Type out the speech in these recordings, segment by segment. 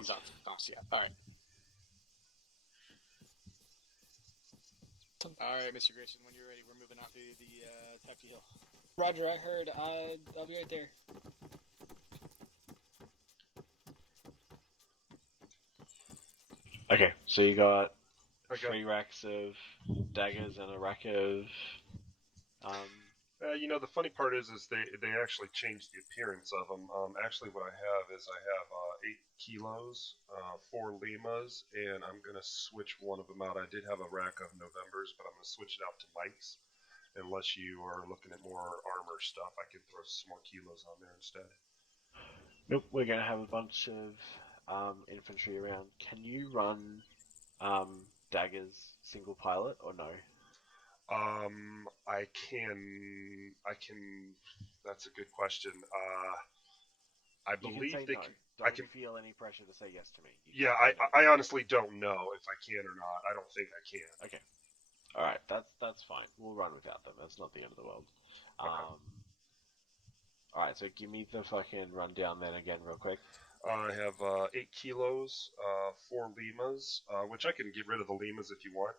He's on. Yeah. All right. All right, Mr. Grayson, when you're ready, we're moving out to the Tappy Hill. Roger, I heard. I'll be right there. Okay, so you got 3 racks of daggers and a rack of. You know, the funny part is they actually changed the appearance of them. Actually, what I have is 8 kilos, 4 limas, and I'm gonna switch one of them out. I did have a rack of Novembers, but I'm gonna switch it out to mics. Unless you are looking at more armor stuff, I could throw some more kilos on there instead. Nope, we're gonna have a bunch of infantry around. Can you run daggers single pilot or no? I can. That's a good question. I believe you can say they no. can. Don't I can feel any pressure to say yes to me. Yeah, I honestly don't know if I can or not. I don't think I can. Okay. All right, that's fine. We'll run without them. That's not the end of the world. Okay. All right, so give me the fucking rundown then again, real quick. I have 8 kilos, 4 limas, which I can get rid of the limas if you want,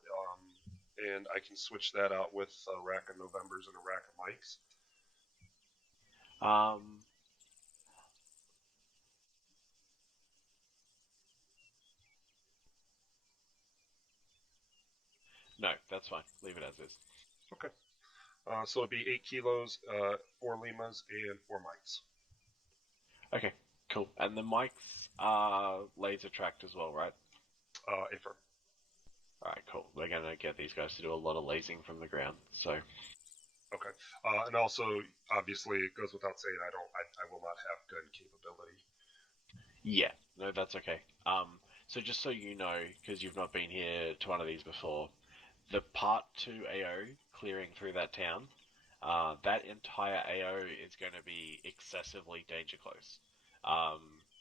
and I can switch that out with a rack of Novembers and a rack of mics. No, that's fine. Leave it as is. Okay. So it'd be 8 kilos, 4 limas, and 4 mics. Okay, cool. And the mics are laser tracked as well, right? Affirm. Alright, cool. We're gonna get these guys to do a lot of lasing from the ground, so... Okay. And also, obviously, it goes without saying, I will not have gun capability. Yeah, no, that's okay. So just so you know, because you've not been here to one of these before, the Part 2 AO clearing through that town, that entire AO is going to be excessively danger close.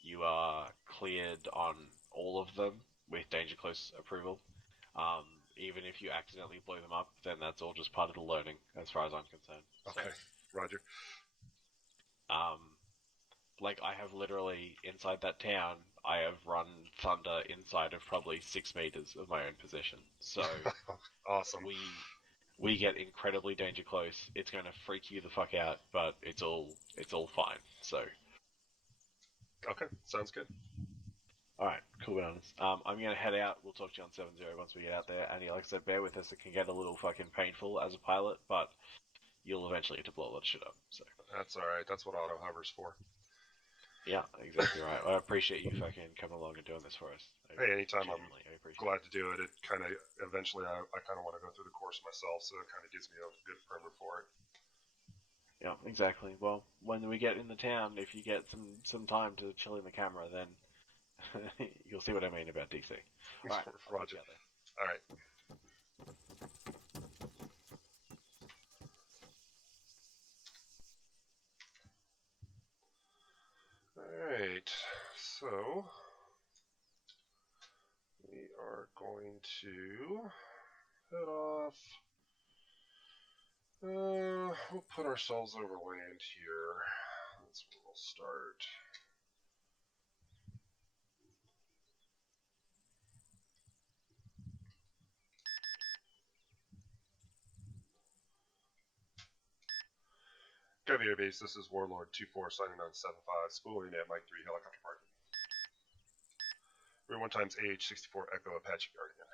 You are cleared on all of them with danger close approval. Even if you accidentally blow them up, then that's all just part of the learning, as far as I'm concerned. Okay, so, Roger. Like, I have literally, inside that town, I have run thunder inside of probably 6 meters of my own position. So, awesome. We get incredibly danger close. It's going to freak you the fuck out, but it's all fine. So, okay, sounds good. All right, cool bananas. I'm going to head out. We'll talk to you on 7-0 once we get out there. And like I said, bear with us. It can get a little fucking painful as a pilot, but you'll eventually get to blow a lot of shit up. So that's all right. That's what auto hover's for. Yeah, exactly right. I appreciate you fucking coming along and doing this for us. Hey, anytime. I'm glad to do it. It kind of eventually I kind of want to go through the course myself, so it kind of gives me a good primer for it. Yeah, exactly. Well, when we get in the town, if you get some time to chill in the camera, then you'll see what I mean about DC. All right, Roger. All right. Alright, so we are going to head off. We'll put ourselves over land here. That's where we'll start. Covey Air Base, this is Warlord 24 signing on 7-5, spooling at Mike 3 helicopter parking. We're 1 times AH-64 Echo Apache Guardian.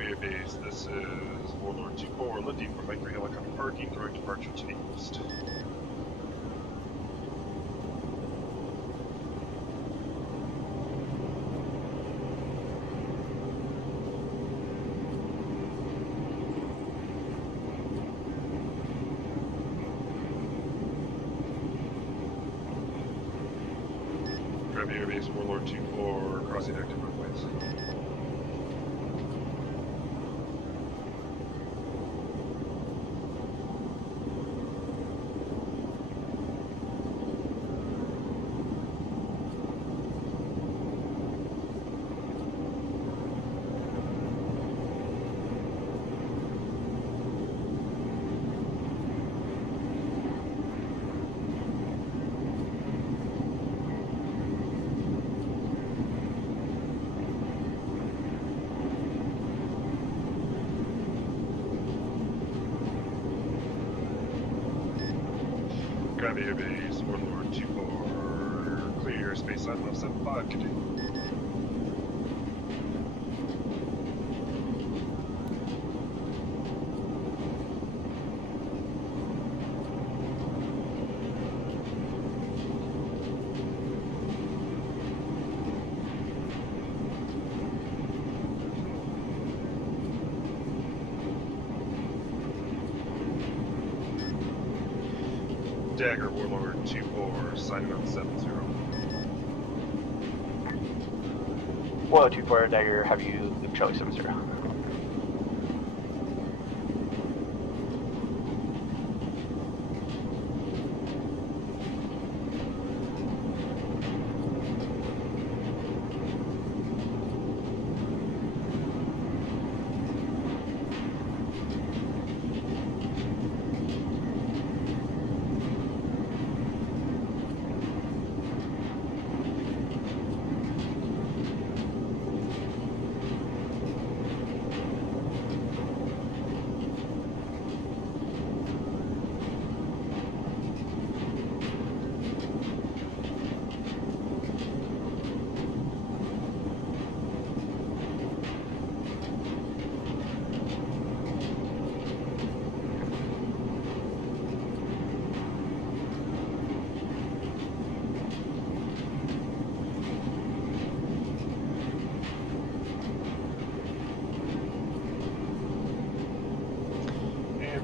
Air Base, this is Warlord 24, lifting from Mike 3 helicopter parking, direct departure to the east. Copy Airbase Warlord 2-4, crossing active runways. Copy Airbase Warlord 2-4, clear space line 175, continue. Dagger Warlord 2-4, signing on 70. Well, 2-4 Dagger, have you Charlie 70.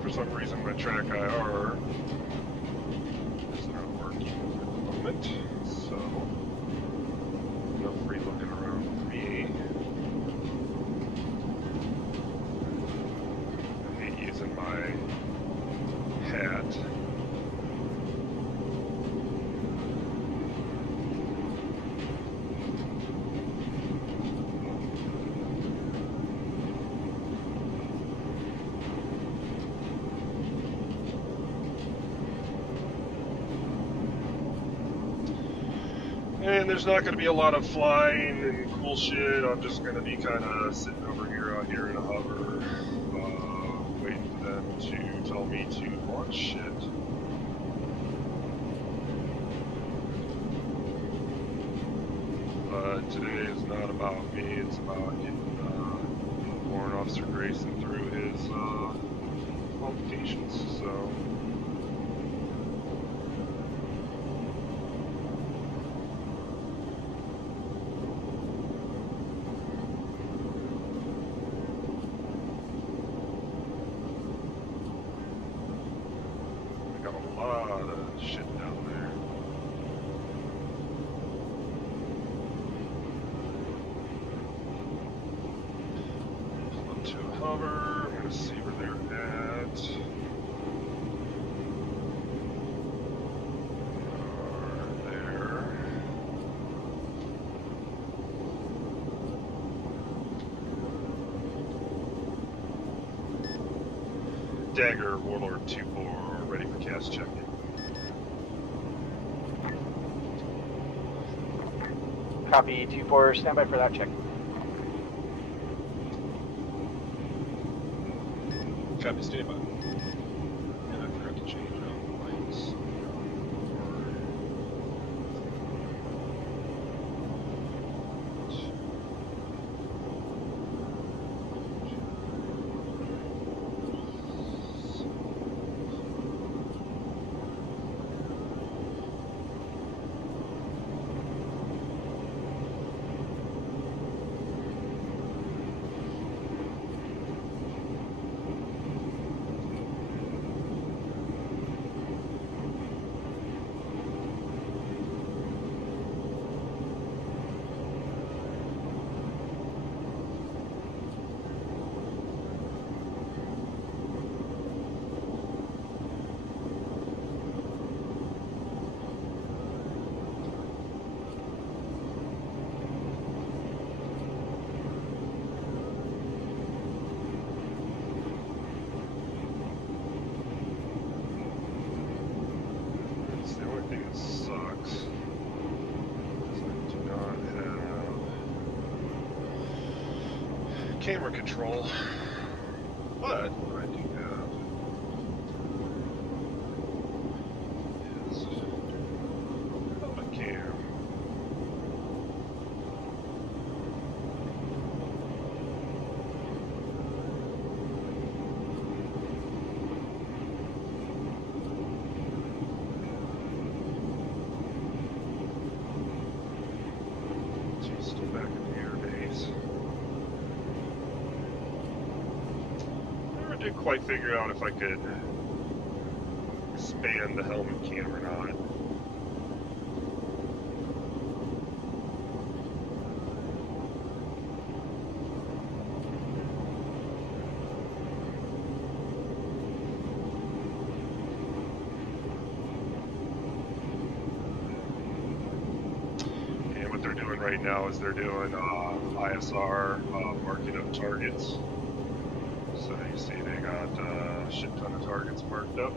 For some reason my track IR is not working at the moment, so no free looking around for me. I hate using my hat. And there's not going to be a lot of flying and cool shit. I'm just going to be kind of sitting over here out here in a hover, waiting for them to tell me to launch shit. But today is not about me. It's about getting Warrant Officer Grayson through his qualifications. So. A lot of shit down there. Pull up to a hover. I'm gonna see where they're at. They are there. Dagger Warlord 2-4, ready for cast check-in. Copy 2-4, stand by for that check. Copy, stand by. And I forgot to change out the lights. thing that sucks is I do not have camera control, but what I do have is helmet cam. She's still back in the air base. Never did quite figure out if I could expand the helmet cam or not. And what they're doing right now is they're doing ISR marking of targets. So you see they got a shit ton of targets marked up.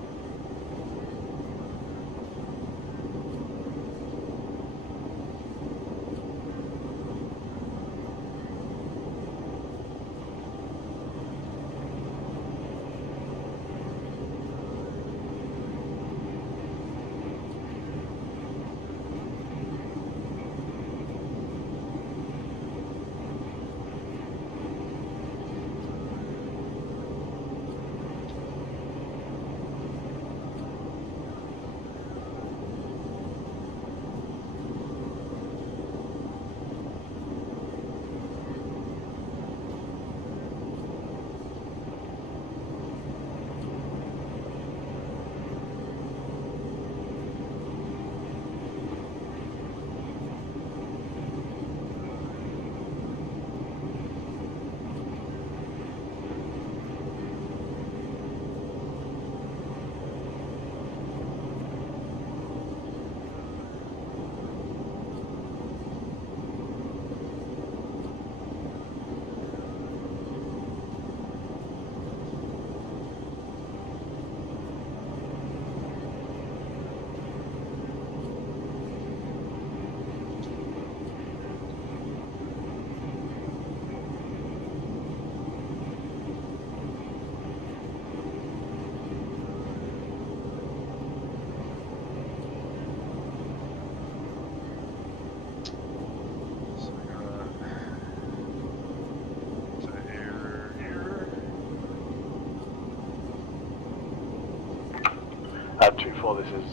At 2-4, this is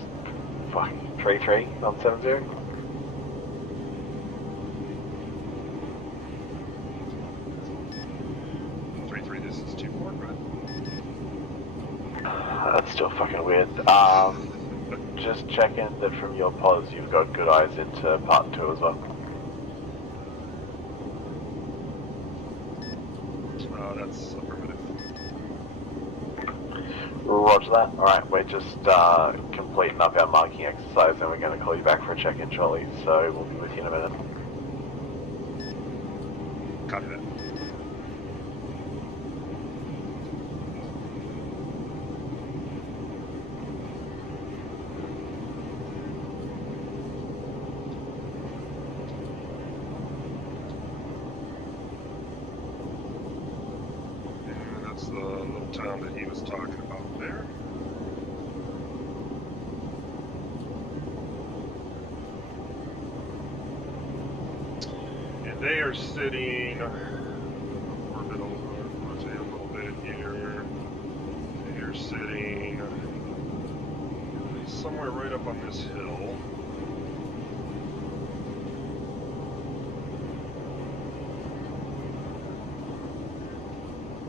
3-3 on 7-0. This is 2-4, right? That's still fucking weird. Just checking that from your pos you've got good eyes into part 2 as well. That's affirmative. Roger that. Alright, we're just completing up our marking exercise and we're going to call you back for a check-in shortly, so we'll be with you in a minute. Copy that. And that's the little town that he was talking about there. They are sitting orbital, rotate a little bit here. They are sitting somewhere right up on this hill.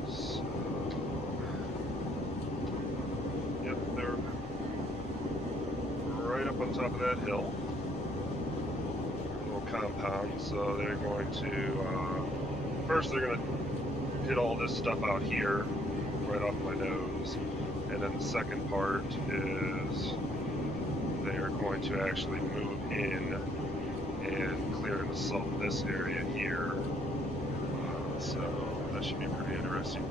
So, yep, they're right up on top of that hill. Compound, so they're going to first they're going to hit all this stuff out here right off my nose, and then the second part is they are going to actually move in and clear and assault this area here, so that should be pretty interesting.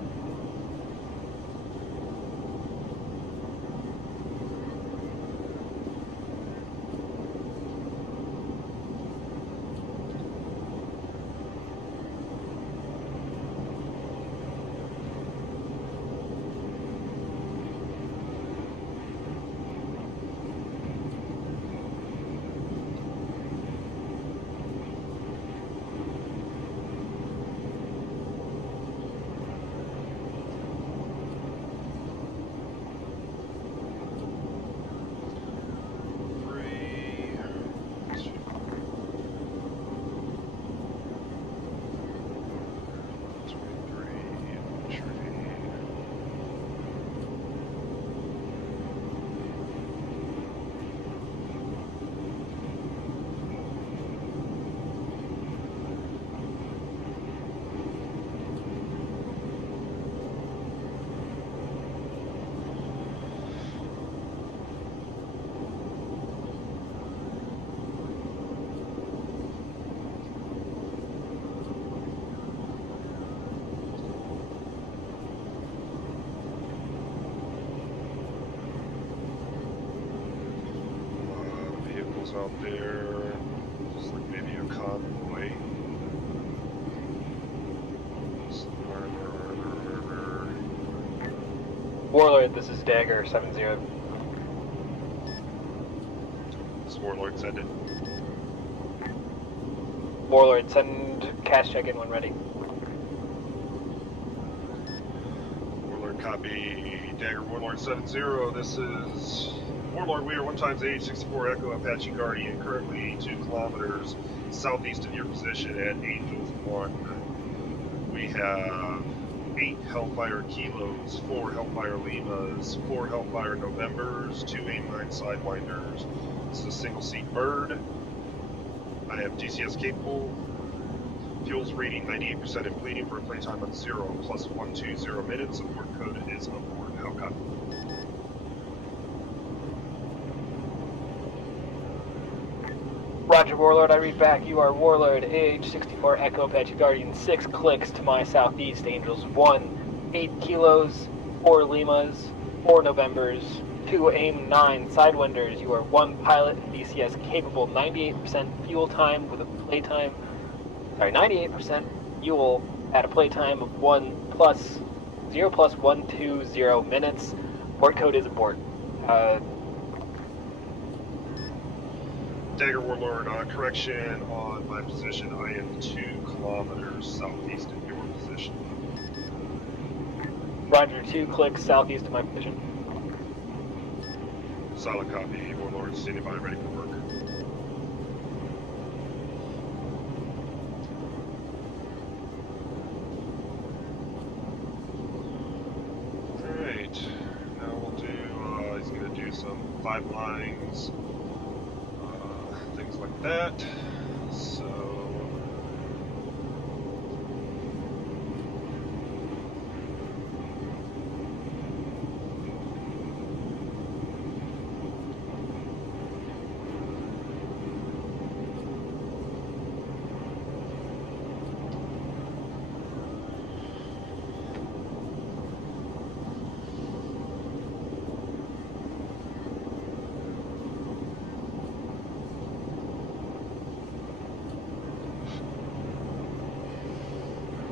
vehicles out there. Just like maybe a convoy. Armor. Warlord, this is Dagger 7-0. This Warlord send it. Warlord, send cast check-in when ready. Warlord copy. Dagger Warlord 7-0. This is Warlord. We are 1x AH-64 Echo Apache Guardian, currently 2 kilometers southeast of your position at Angels 1. We have 8 Hellfire Kilos, 4 Hellfire Limas, 4 Hellfire Novembers, 2 AIM-9 Sidewinders. This is a single-seat bird. I am DCS capable. Fuel's reading 98% and bleeding for a playtime of 0 plus 120 minutes. Support code is on board. How copy? Roger, Warlord, I read back. You are Warlord, AH-64 Echo Apache Guardian, 6 clicks to my southeast, Angels 1, 8 kilos, 4 Limas, 4 Novembers, 2 AIM-9 Sidewinders. You are 1 pilot and DCS capable, 98% fuel time with a playtime, 98% fuel at a playtime of 0 plus 120 minutes. Port code is abort. Dagger Warlord, correction on my position. I am 2 kilometers southeast of your position. Roger, 2 clicks southeast of my position. Solid copy. Warlord, standing by, ready for work. Alright, now we'll do, he's going to do some 5 lines, things like that. So,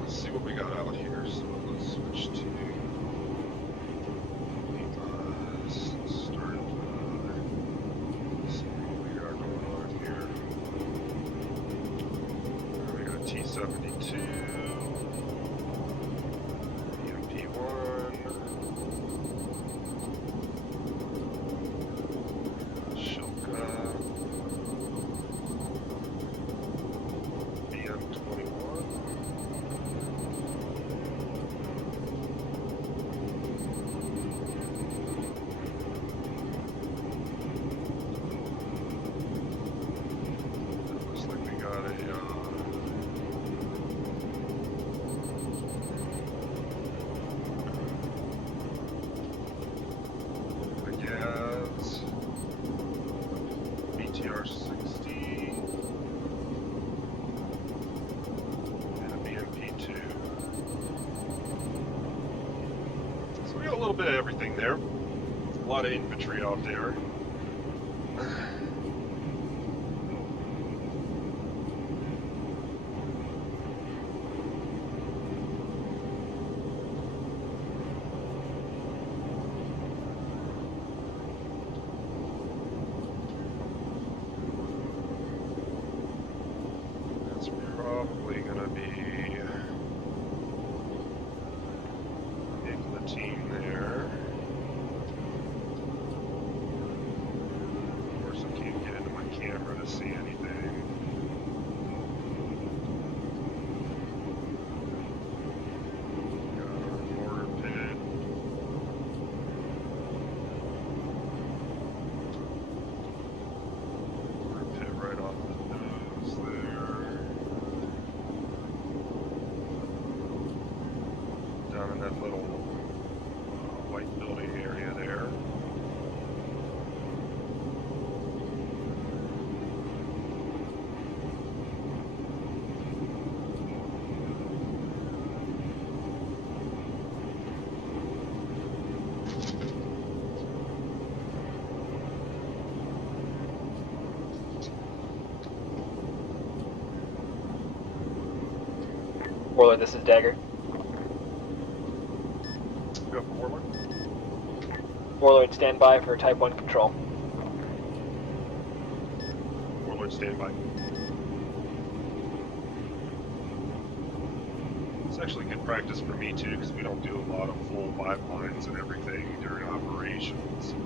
let's see what we got out here. So let's switch to start. See what we got going on here. We got T-72, EMP-1, Shilka, BM-21. Looks like we got a Gaz, BTR-60, and a BMP-2. So we got a little bit of everything there. A lot of infantry out there. That's probably going to be making the team there. Of course, if Warlord, this is Dagger. Go for Warlord. Warlord, stand by for Type 1 control. Warlord, stand by. It's actually good practice for me too, because we don't do a lot of full pipelines and everything during operations.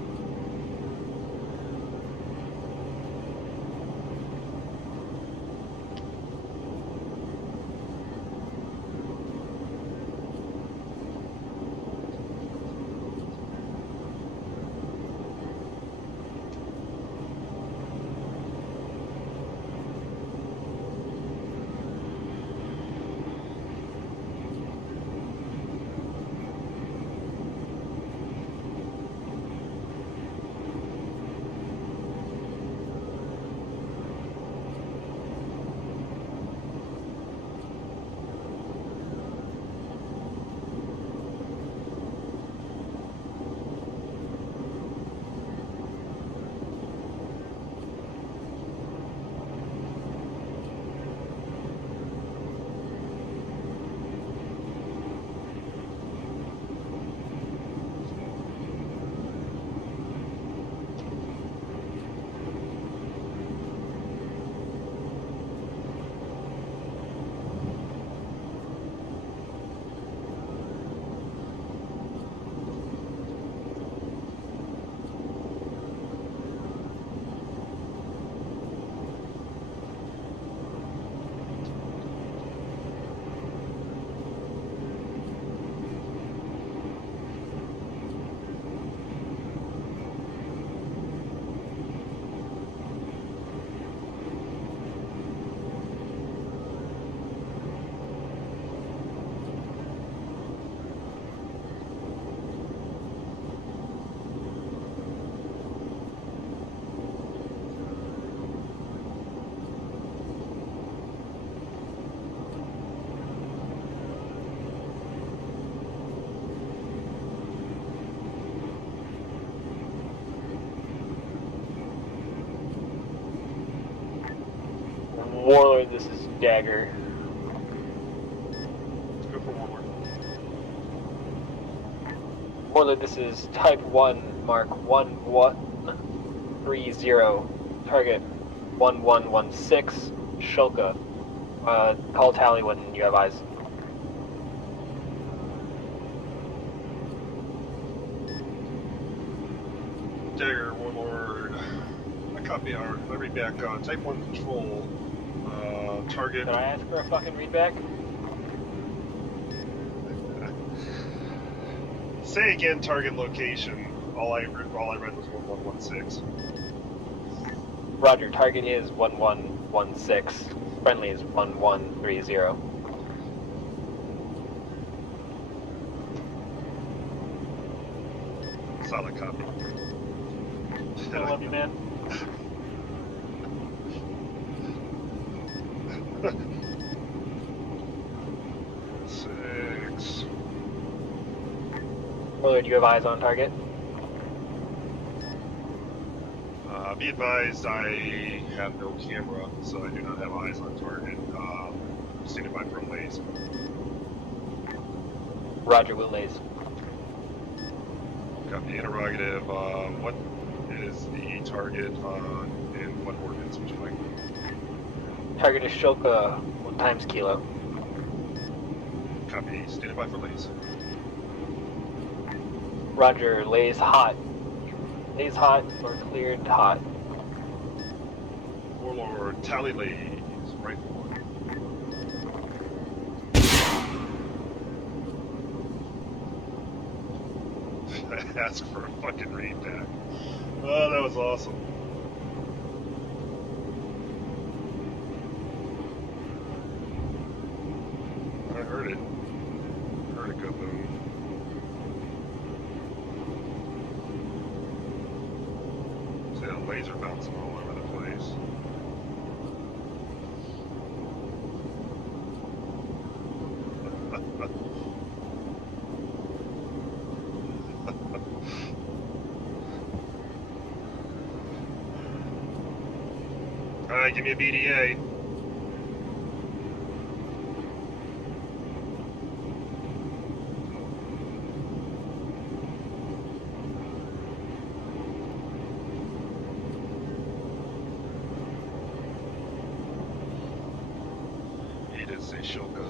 Warlord, this is Dagger. Go for Warlord. Warlord, this is Type 1, Mark 1130, target 1116, Shulka. Call tally when you have eyes. Dagger, Warlord. I copy our. I read back. Type 1 control. Target. Did I ask for a fucking readback? Say again. Target location. All I read was 1116. Roger, target is 1116. Friendly is 1130. Solid copy. I love you, man. Six. Warlord, do you have eyes on target? Be advised, I have no camera, so I do not have eyes on target. Standing by for lays. Roger, will lays. Copy interrogative. What is the target and what ordnance would you like? Target is Shulka 1 times kilo. Copy. Standing by for lays. Roger, lays hot. Lays hot or cleared hot. Warlord, tally lays. Rifle one. Ask for a fucking read back. Oh, that was awesome. I heard it. Heard it go boom. See that laser bouncing all over the place. Alright, give me a BDA.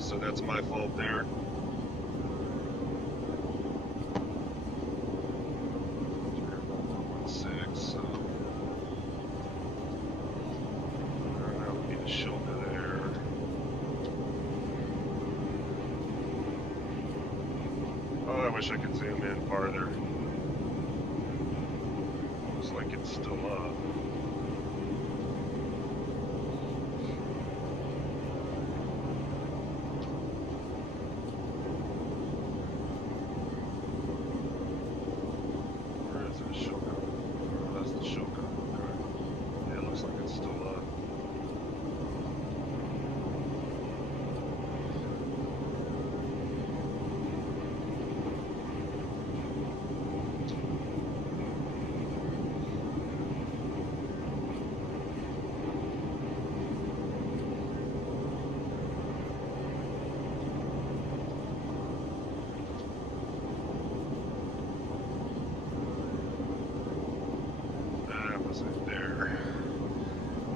so that's my fault there. So that would be the shoulder there. Oh, I wish I could zoom in farther. Looks like it's still up. Where is it? Shoka. Oh, that's the Shoka. Okay. Yeah, it looks like it's still up.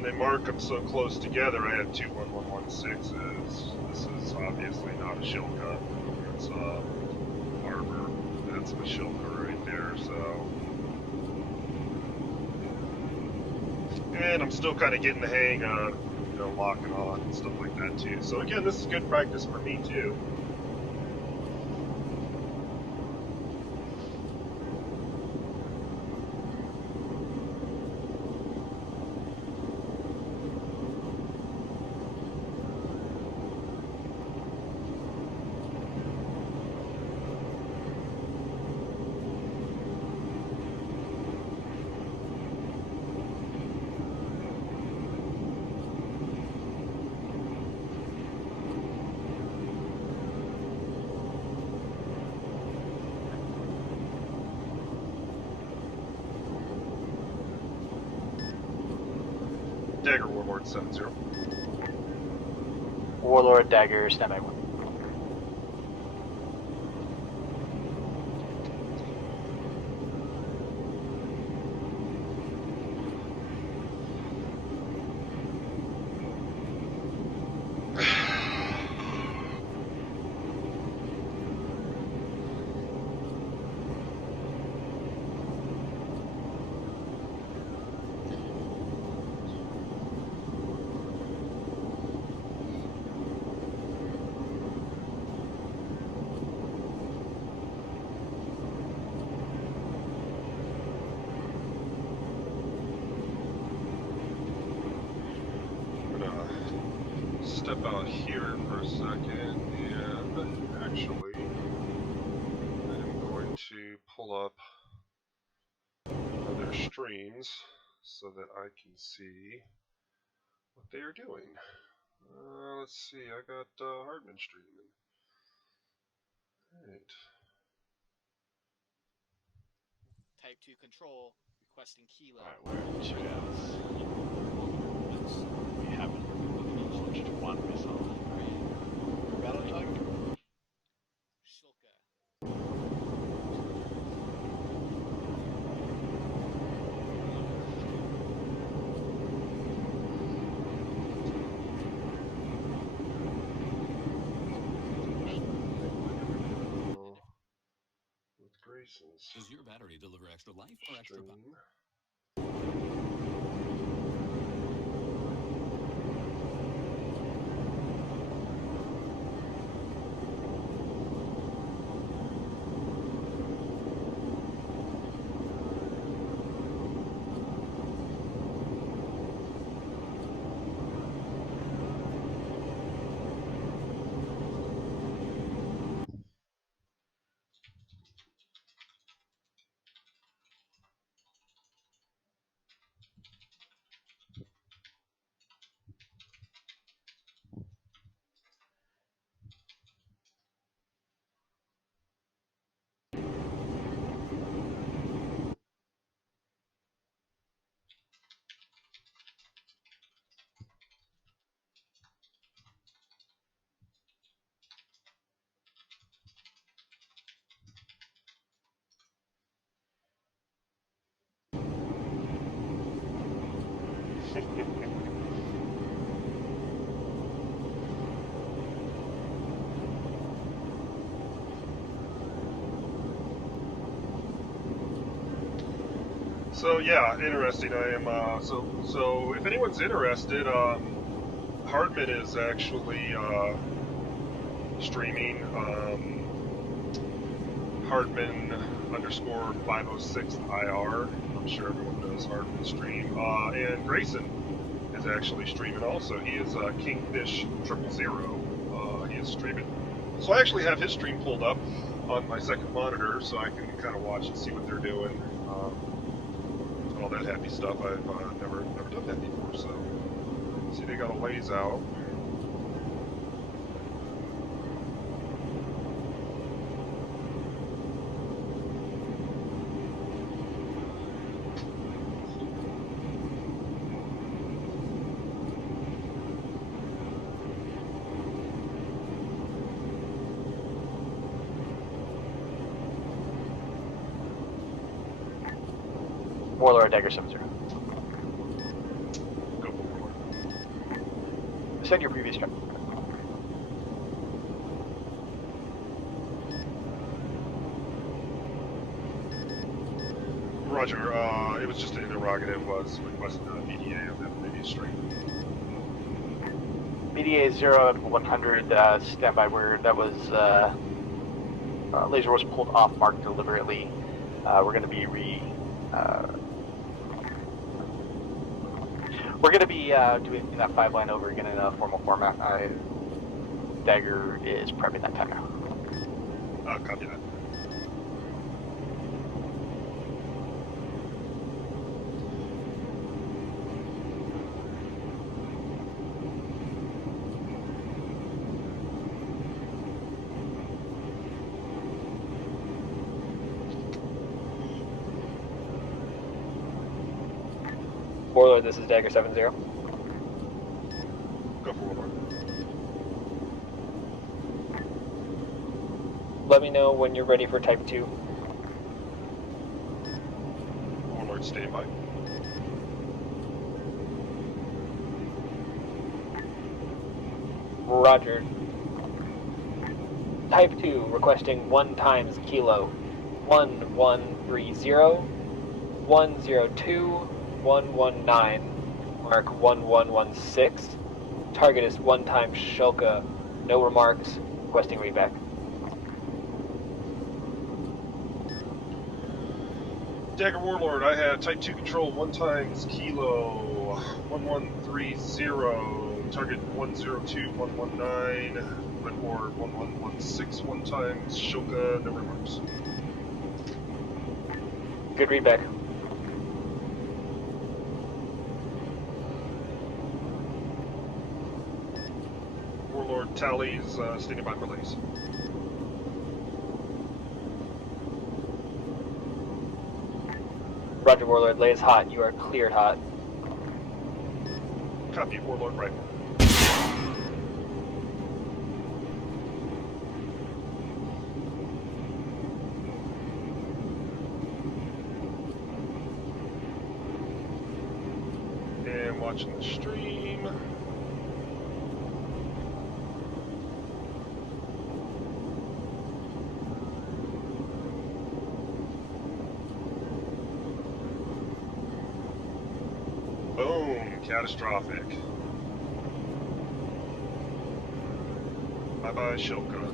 They mark them so close together. I had two 1116s. This is obviously not a Shilka. It's ArmA. That's the Shilka right there. So, and I'm still kind of getting the hang of, you know, locking on and stuff like that too. So again, this is good practice for me too. Dagger Warlord 70. Warlord Dagger, standby 1. Step out here for a second, and actually, I'm going to pull up other streams so that I can see what they are doing. Let's see, I got Hardman streaming. Right. Type 2 control, requesting kilo. Alright, we're at 2 hours. We haven't launched one missile. Battle target? Shilka. With Grayson's Does your battery deliver extra life or extra power? stream. So yeah, interesting. I am. So if anyone's interested, Hardman is actually streaming. Hardman _506 IR. I'm sure everyone knows Hardman stream. And Grayson is actually streaming also. He is Kingfish 000. He is streaming. So I actually have his stream pulled up on my second monitor, so I can kind of watch and see what they're doing. All that happy stuff. I've never done that before. So see, they got a lays out. Warlord Dagger 70. Go for Warlord. Send your previous check. Roger. It was just an interrogative. Was requesting a BDA of that previous stream. BDA 0 and 100 standby where that was laser was pulled off mark deliberately. We're going to be doing that 5-line over again in a formal format. Dagger is prepping that time now. Copy that. Warlord, this is Dagger 70. Go for Warlord. Let me know when you're ready for Type 2. Warlord, stand by. Roger. Type 2 requesting 1 times kilo 1130 102 119 mark 1116. Target is 1 times Shulka. No remarks. Requesting readback. Dagger Warlord, I have Type 2 control 1 times kilo 1130. Target 102 119. Or 1116 1 times Shulka. No remarks. Good readback. Warlord tallies, standing by for release. Roger, Warlord. Lays hot. You are cleared hot. Copy, Warlord rifle. And watching the stream. Boom, catastrophic. Bye-bye, Shilka.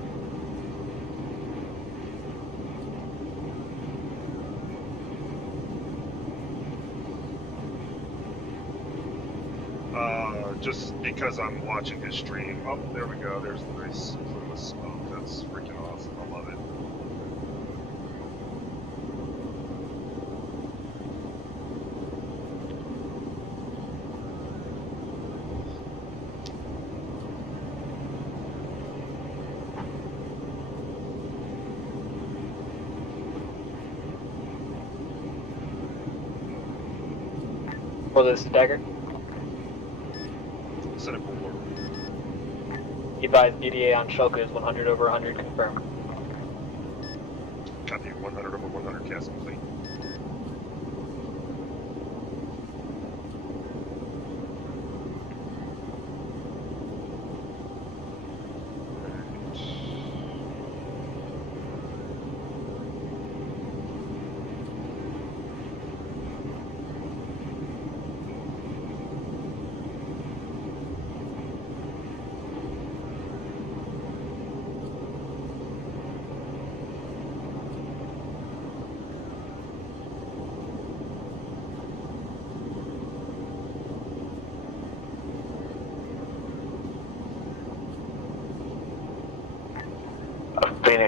Just because I'm watching his stream. Oh, there we go. There's the nice plume of smoke. That's freaking awesome. I love it. Well, this is Dagger. Set it for war. Advise BDA on Shulka is 100 over 100 confirmed. Copy, 100 over 100 cast complete.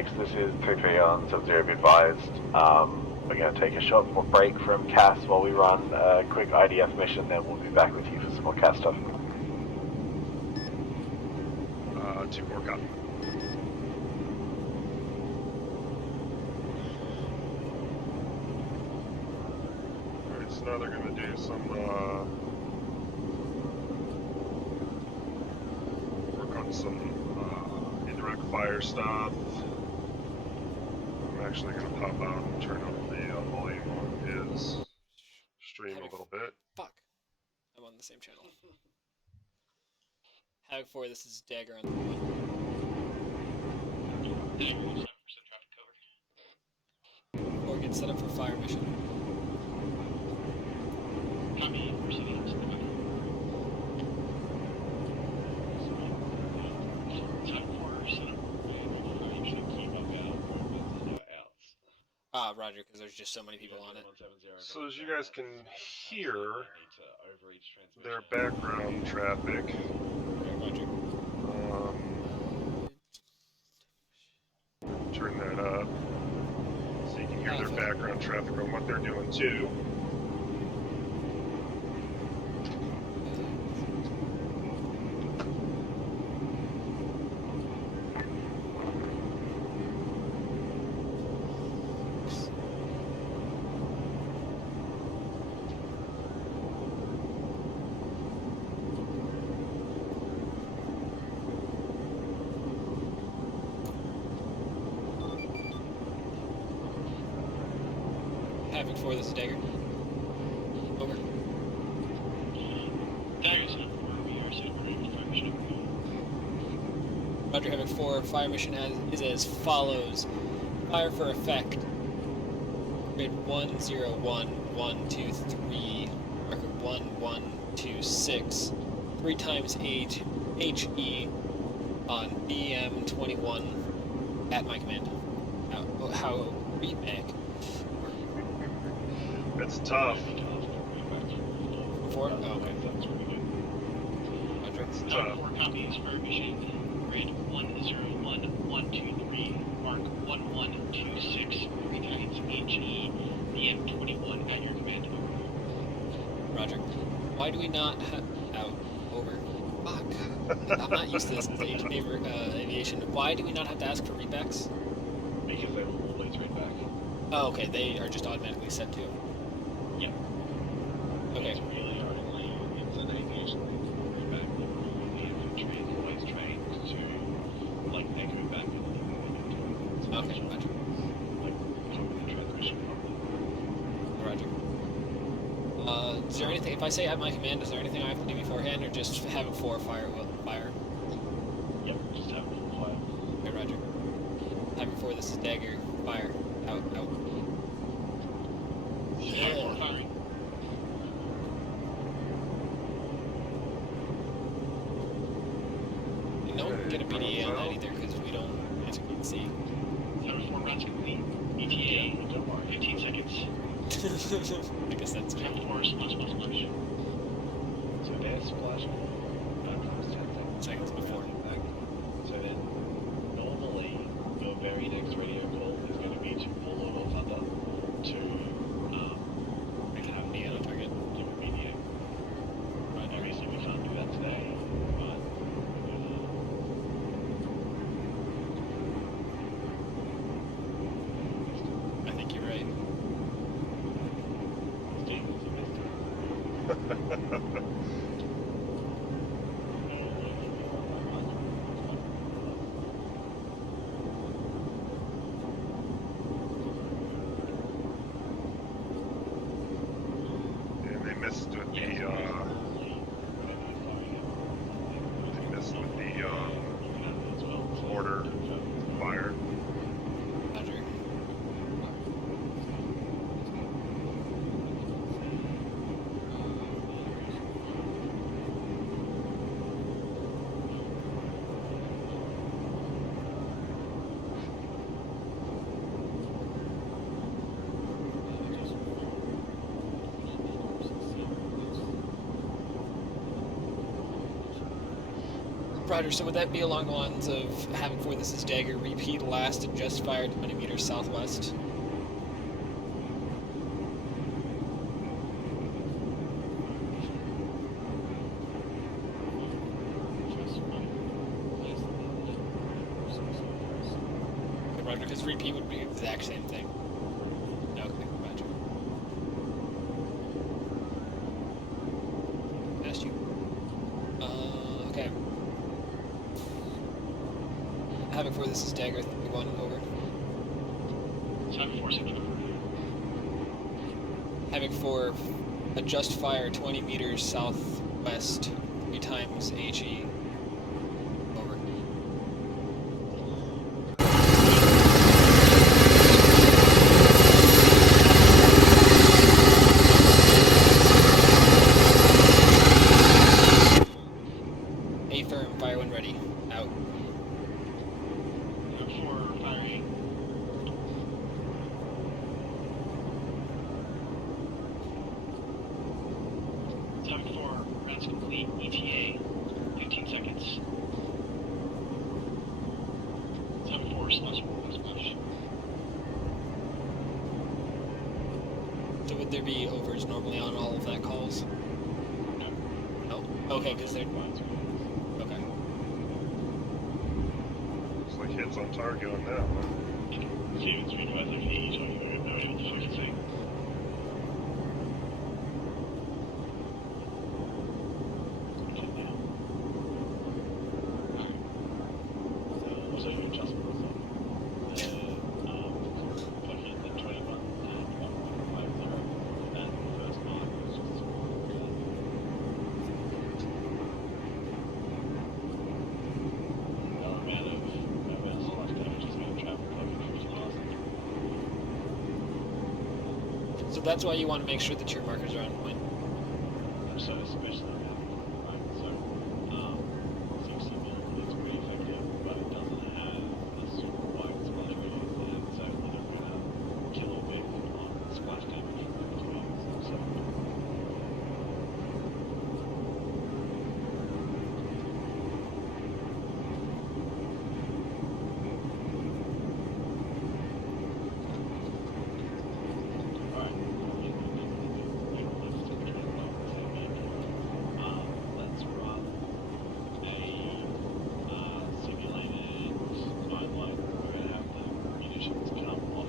Phoenix, this is 3-3 on 7-0, be advised. We're going to take a short break from CAS while we run a quick IDF mission, then we'll be back with you for some more CAS stuff. 2-4 copy. Alright, so now they're going to do some work on some indirect fire stuff. I'm actually going to pop out and turn up the volume on his stream a little bit. Fuck. I'm on the same channel. Havoc 4, this is Dagger on the one. Dagger, 7% traffic cover. Or get set up for fire mission. Copy, proceeding to the weapon. Time for set up. Ah, roger, because there's just so many people on it. So as you guys can hear, their background traffic. Okay, roger. Turn that up so you can hear their background traffic on what they're doing too. Havoc 4, this is Dagger. Over. Dagger, set up for we are set up for fire mission. Roger, Havoc 4, fire mission is as follows. Fire for effect. Grid 101123, record 1126, 3 times HE on BM21 at my command. How read back. That's tough. 4? Oh, okay. That's tough. 4 copies for mission. Grid 101123, mark 1126, 3 times HE, BM21 at your command. Roger. Why do we not have... Out. Over. Fuck. I'm not used to this in aviation. Why do we not have to ask for readbacks? Because they will always read back. Oh, okay. They are just automatically set to. Yep. Okay. It's really only, it's an aviation thing to read back. The infantry is always trained to, like, echo back and Okay, roger. like, transmission Roger. Is there anything, if I say at my command, is there anything I have to do beforehand, or just have it for fire? Yep, just have full fire. Okay, roger. Have it for, this is Dagger. Fire. Out. Yeah. Firing. No one can get a BDA on that either, because we don't, as you can see. 7-4 routes complete. ETA, 15 seconds. I guess that's good. 7-4, splash. So they're splashing. Seconds before. So then, normally, your very next radio call is going to be to pull over Thunder to We can have me on a target. give a media. Right, obviously we can't do that today, but I think you're right. Steve was a mystery. And they missed with the mortar fire. Roger. Roger, so would that be along the lines of having 4, this is Dagger, repeat last and just fired 20 meters southwest? Okay, Roger, because repeat would be the exact same thing. Okay, Roger. Asked you. Okay. Having 4, this is Dagger 31, over. Time 4, signal. Having 4, adjust fire 20 meters southwest, 3 times AH-64E. Over. A firm, fire when ready. Out. 4, firing. Time 4, rounds complete, ETA, 15 seconds. Time 4, splash. So would there be overs normally on all of that calls? No. Okay, because they're... Okay. Looks like hits on target on that one. Stevens, we advise if he so you have no idea what the fuck it's saying. So you adjust the fucking the 21 and 1.50 and the first mark was just a small no amount of slash damage is going to travel like 50 miles. So that's why you want to make sure that your markers are on point. So especially now, right? So 60 mil is pretty effective, but it doesn't have the super wide splash radius, and so you're going to kill a bit on splash damage from 50 meters. So alright. Let's run a simulated timeline. We're going to have the munitions come off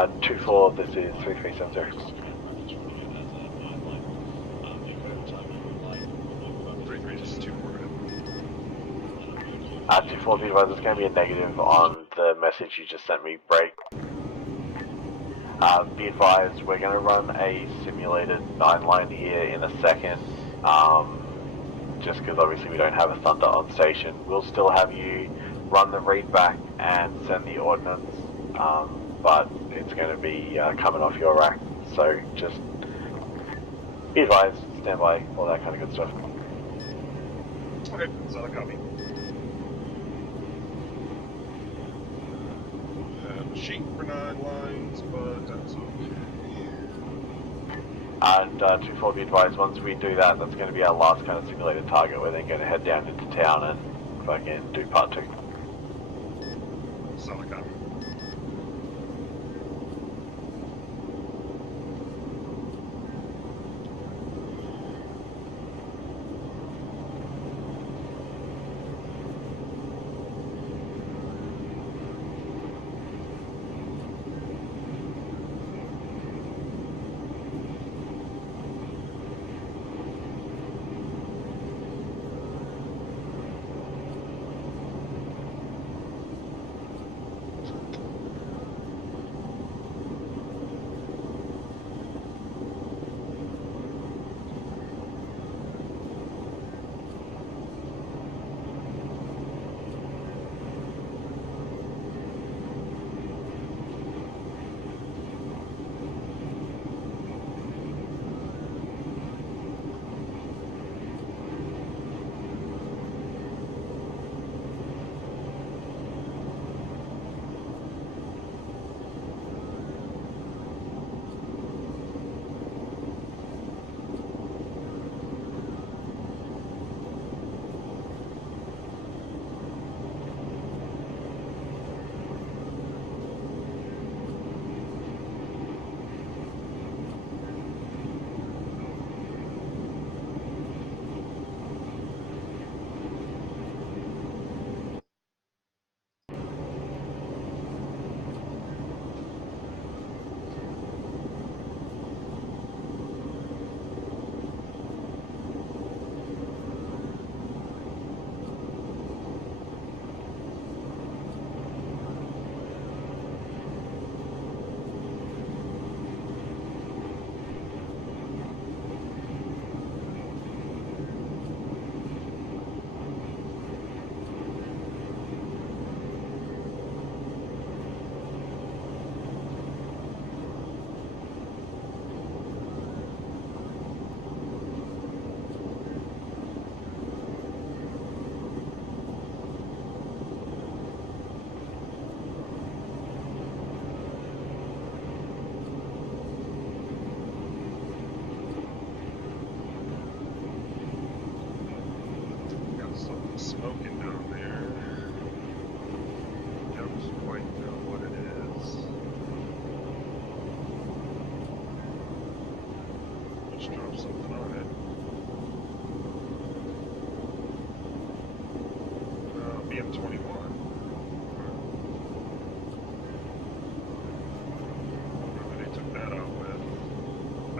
of 2-4, this is 3370. 3-3, this is 2-4. 2-4, be advised, there's going to be a negative on the message you just sent me, break. Be advised, we're going to run a simulated 9-line here in a second, just because obviously we don't have a Thunder on station. We'll still have you run the read back and send the ordnance, but it's going to be coming off your rack, so just be advised, stand by, all that kind of good stuff. Okay, solid copy. Have a sheet for 9 lines, but that's okay. And 2-4, be advised, once we do that, that's going to be our last kind of simulated target. We're then going to head down into town and fucking do part 2. Solid copy.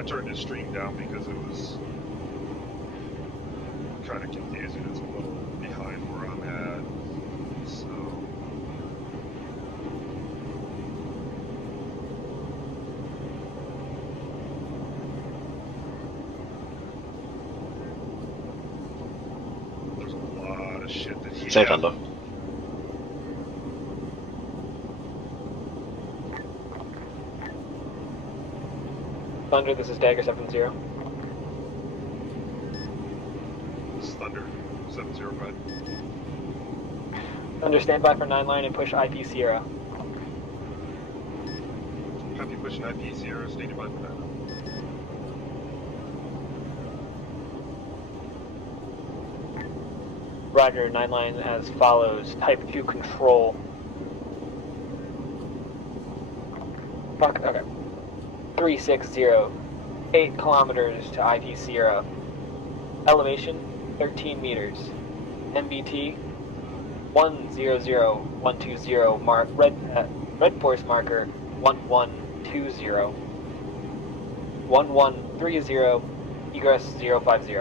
turned his stream down because it was kind of confusing. It's a little behind where I'm at. So. There's a lot of shit that he Say Thunder. Thunder, this is Dagger 7-0. This is Thunder 7-0, right? Thunder, stand by for 9 line and push IP Sierra. Copy, pushing IP Sierra, standing by for that. Roger, 9 line as follows. Type 2 control. Fuck, okay. 360, 8 kilometers to IP Sierra. Elevation, 13 meters. MBT, 100120, red force marker, 1120. 1130, egress 050.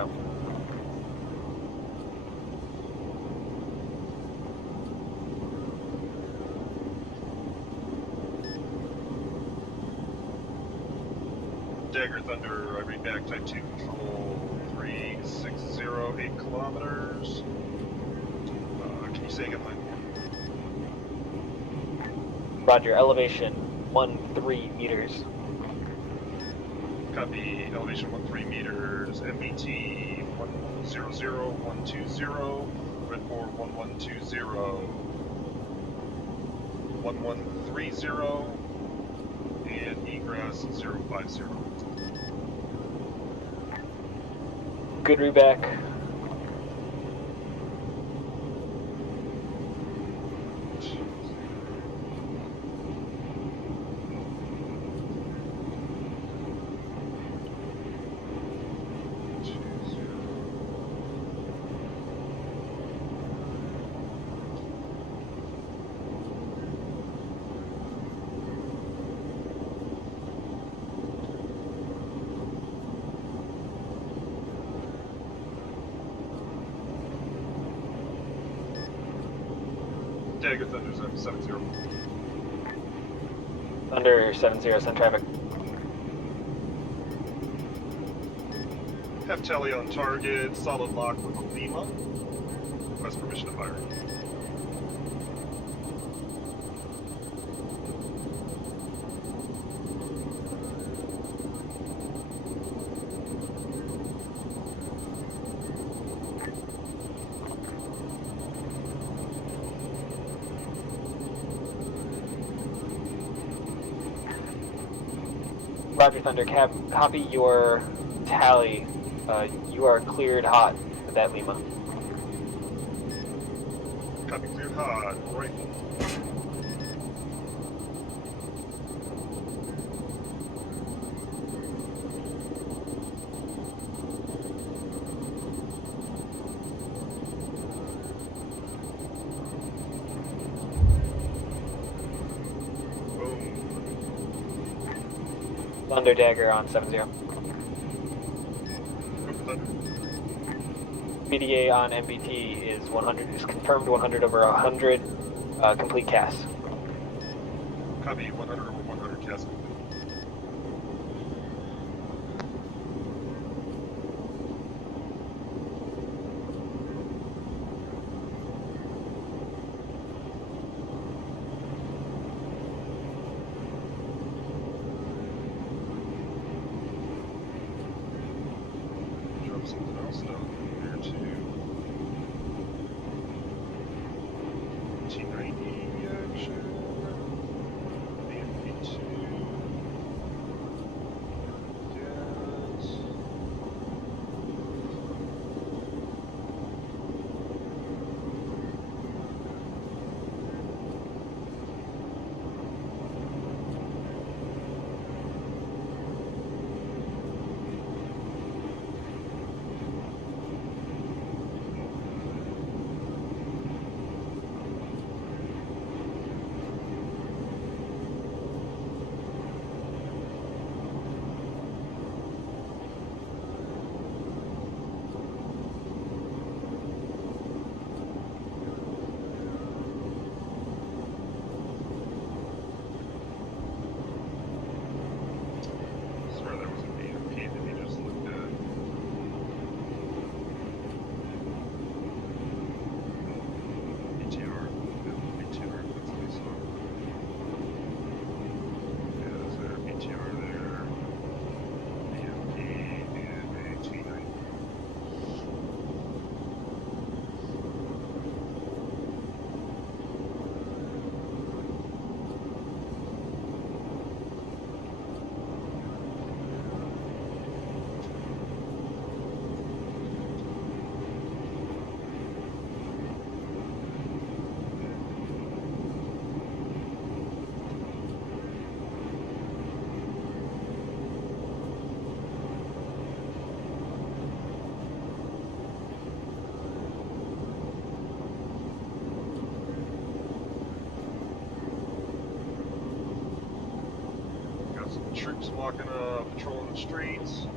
Dagger Thunder, I read back, type 2 control, 360, 8 kilometers. Can you say again, Mike? Roger, elevation 13 meters. Copy, elevation 13 meters, MBT 100120, red 4 1120, 1130, and egress 050. Good reback. Dagger Thunder's at 70. Thunder 70, send traffic. Have tele on target, solid lock with Lima. Request permission to fire. Roger, Thunder, copy your tally. You are cleared hot with that Lima. Copy, cleared hot, right. Thunder Dagger on 70. BDA on MBT is 100, is confirmed 100 over 100, complete cast. Copy, 100 over 100 cast. Drop something else down here too. T90 action. MP2. troops walking, patrolling the streets.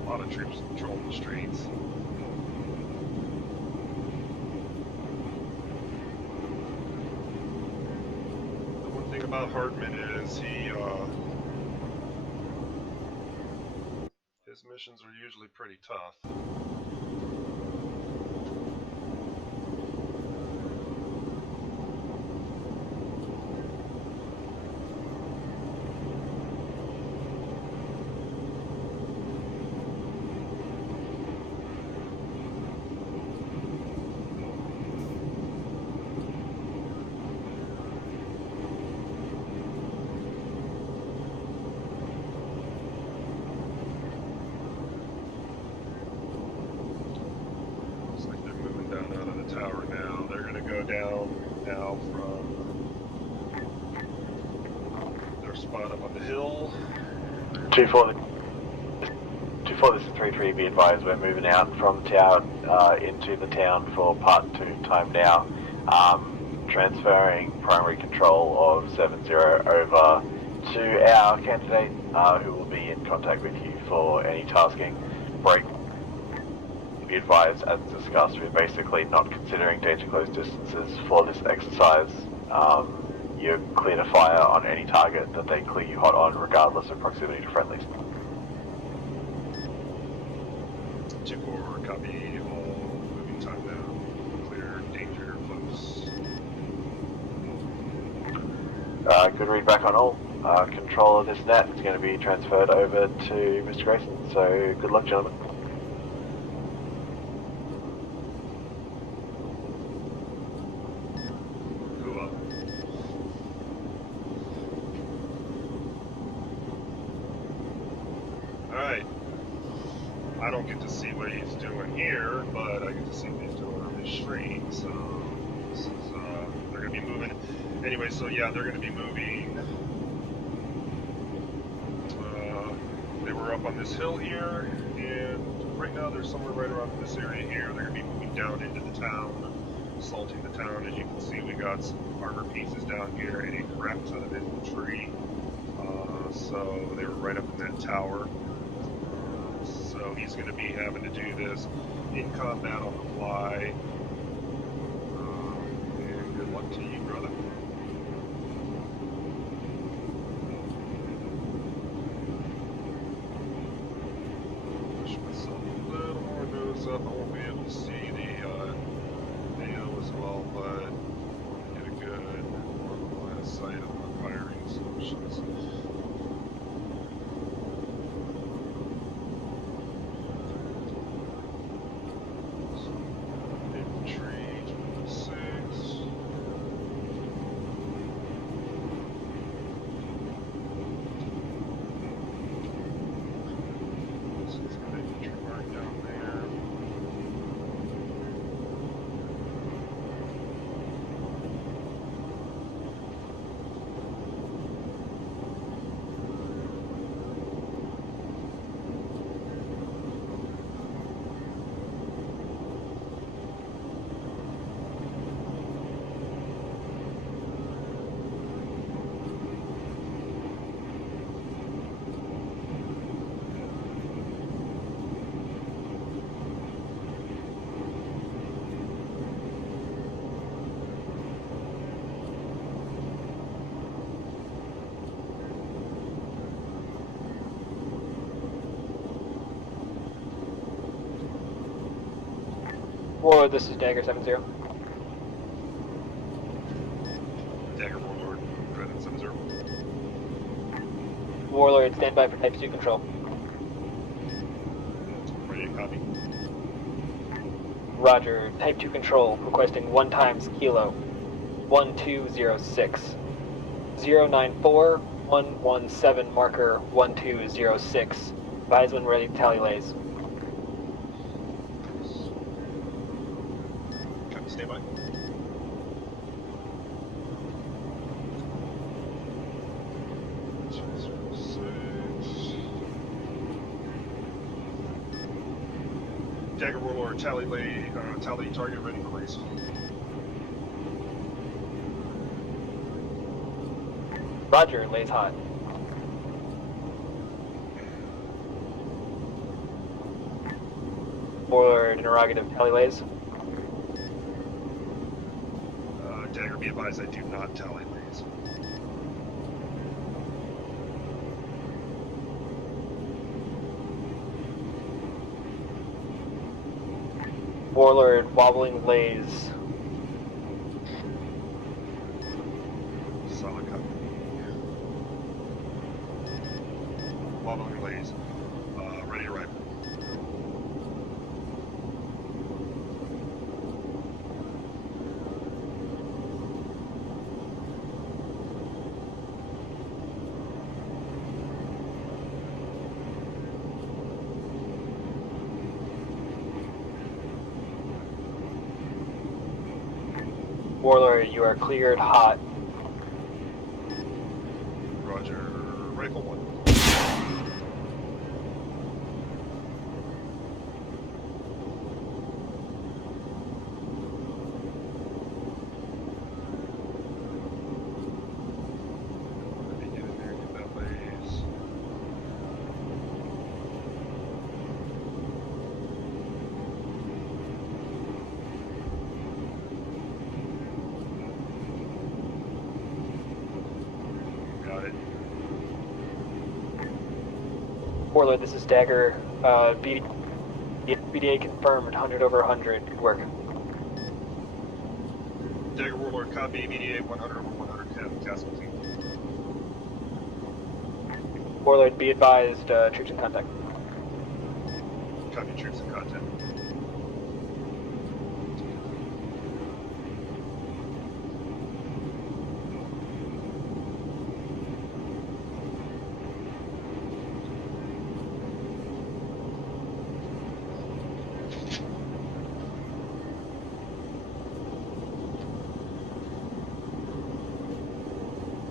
A lot of troops patrolling the streets. The one thing about Hardman is his missions are usually pretty tough. Tower now. They're going to go down now from their spot up on the hill. 2-4, this is 3-3, be advised we're moving out from town into the town for part 2 time now. Transferring primary control of 7-0 over to our candidate who will be in contact with you for any tasking. Break. Be advised, as discussed, we're basically not considering danger close distances for this exercise. You're clear to fire on any target that they clear you hot on, regardless of proximity to friendlies. 2-4, copy, all moving time now. Clear, danger, close. Good read back on all. Control of this net is going to be transferred over to Mr. Grayson, so good luck, gentlemen. Alright. I don't get to see what he's doing here, but I get to see what he's doing on his stream, so this is, they're going to be moving. Anyway, so yeah, they're going to be moving. They were up on this hill here, and right now they're somewhere right around this area here. They're going to be moving down into the town, assaulting the town. As you can see, we got some armor pieces down here and a crap ton of infantry. So they were right up in that tower. So he's going to be having to do this in combat on the fly. And good luck to you, brother. Push myself a little more nose up. I won't be able to see the AO as well, but get a good line of sight of my firing solutions. Warlord, this is Dagger 7-0. Dagger Warlord, credit 7-0. Warlord, stand by for Type 2 control. Ready to copy. Roger, Type 2 control, requesting 1 times kilo 1206. 094117 marker 1206. Advise when ready to tally lays. Copy, stay by. Dagger Warlord, tally target ready for race. Roger, lays hot. Warlord interrogative, tally lays. Dagger, be advised, I do not tally lays. Warlord wobbling lays. Solid copy. Wobbling lays. Ready to rifle. Warlord, you are cleared hot. Roger. Rifle 1. Let me get in there and get that lays. Got it. Warlord, this is Dagger. BDA confirmed, 100 over 100. Good work. Dagger Warlord, copy. BDA 100 over 100. Castle team. Warlord, be advised, troops in contact. Copy. Troops in contact.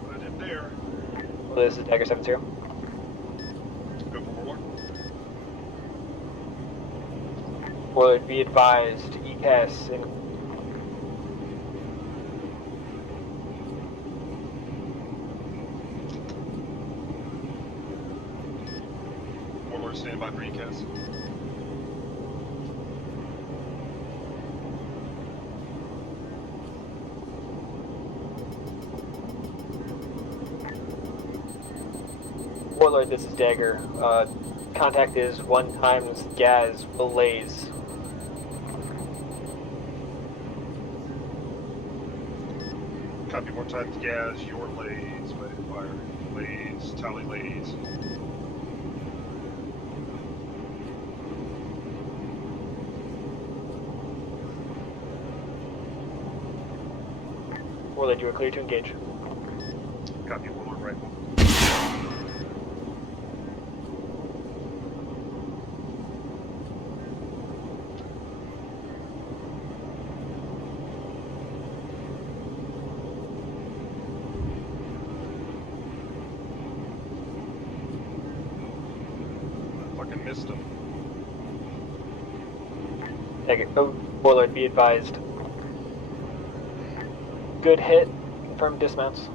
Put him there. Well, this is Dagger 7-0. Go for Warlord. Warlord, be advised, ECAS in. Warlord, stand by for ECAS. Warlord, this is Dagger. Contact is 1 times Gaz lays. Copy 1 times Gaz, your lays, ready to fire. Lays, tally lays. Warlord, you are clear to engage. Copy Warlord rifle. I fucking missed him. Dagger, Warlord, be advised. Good hit. Confirmed dismounts.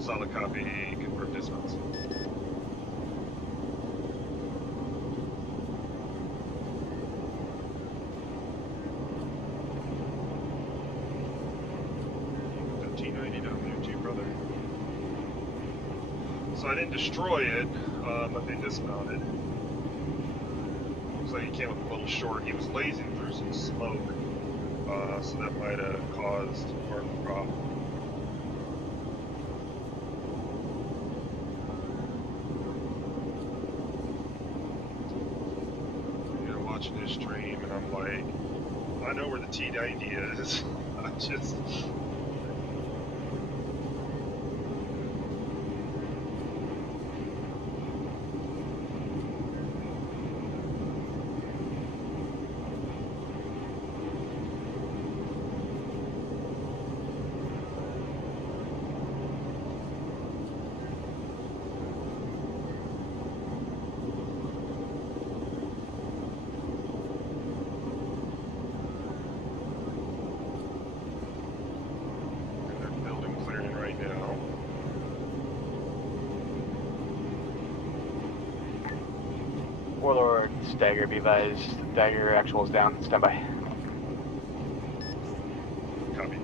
Solid copy, confirmed dismounts. $15.90 to you, brother. So I didn't destroy it, but they dismounted. Looks like he came up a little short. He was lasing through some smoke, so that might have caused part of the problem. You know, watching this stream, and I'm like, I know where the T90 is. I just. Warlord, Stagger, be advised. Dagger, actuals down. Stand by. Copy.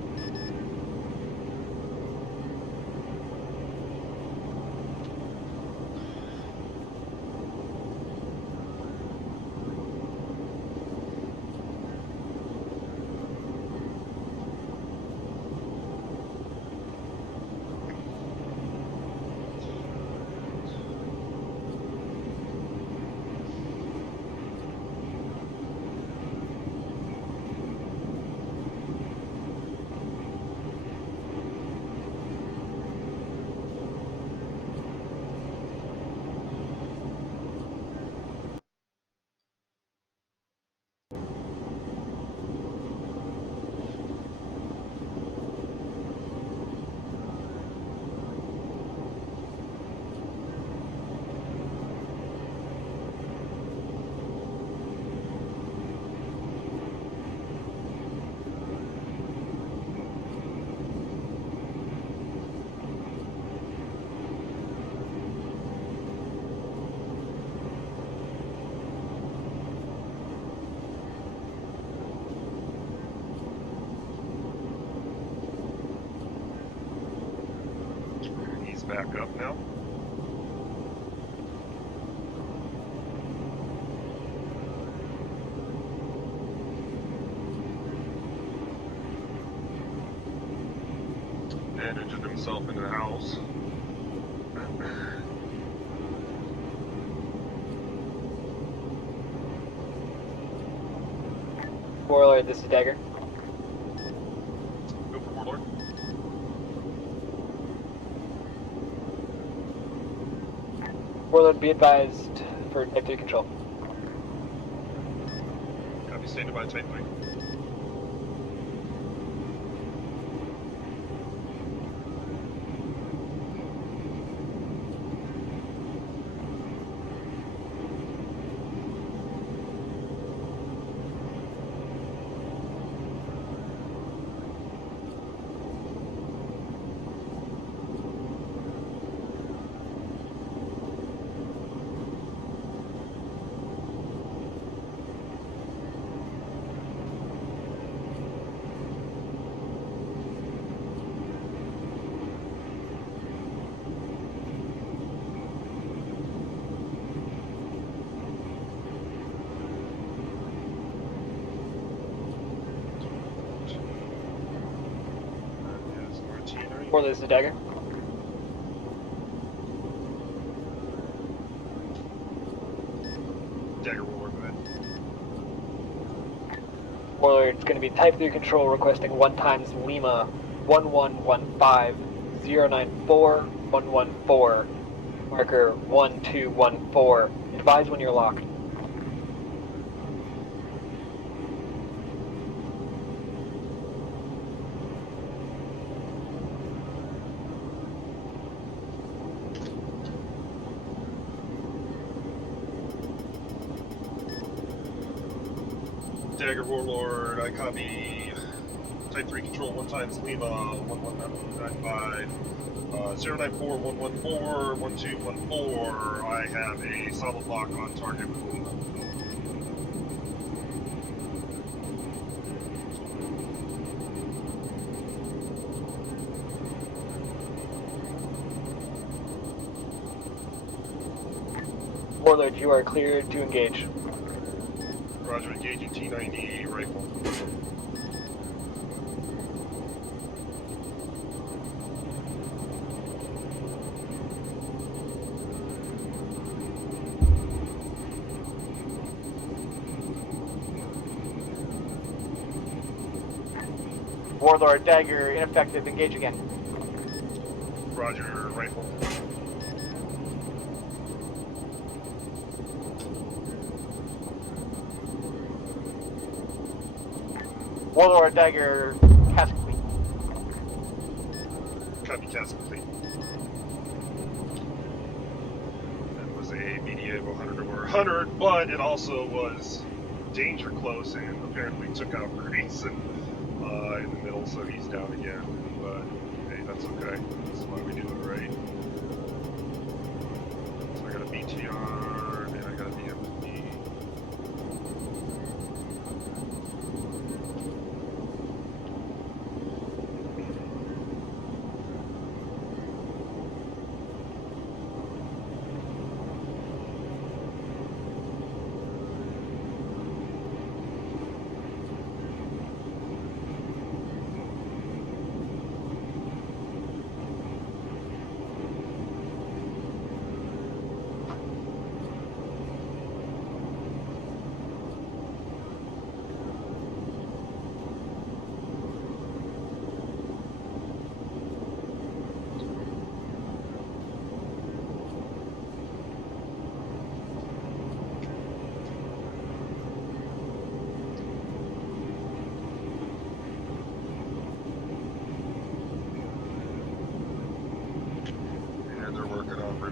He's back up now. And entered himself into the house. Warlord, this is Dagger. Go for Warlord. Warlord, be advised for Type 3 control. Copy, standing by Type 3. Warlord, this is Dagger. Dagger Warlord, go ahead. Warlord, it's going to be Type 3 control requesting 1 times Lima 11150941114, marker 1214. Advise when you're locked. Dagger Warlord, I copy. Type 3 control 1 times Lima 11995 09411411214. I have a solid lock on target with Lima. Warlord, you are cleared to engage. Roger, engaging T90 rifle. Warlord, Dagger, ineffective. Engage again. Roger, rifle. Warlord, Dagger, cast complete. Copy, task complete. That was a BDA of 100 over 100, but it also was danger close and apparently took out Grayson in the middle, so he's down again. But hey, that's okay. That's why we do it right. So I got a BTR and I got a DMP.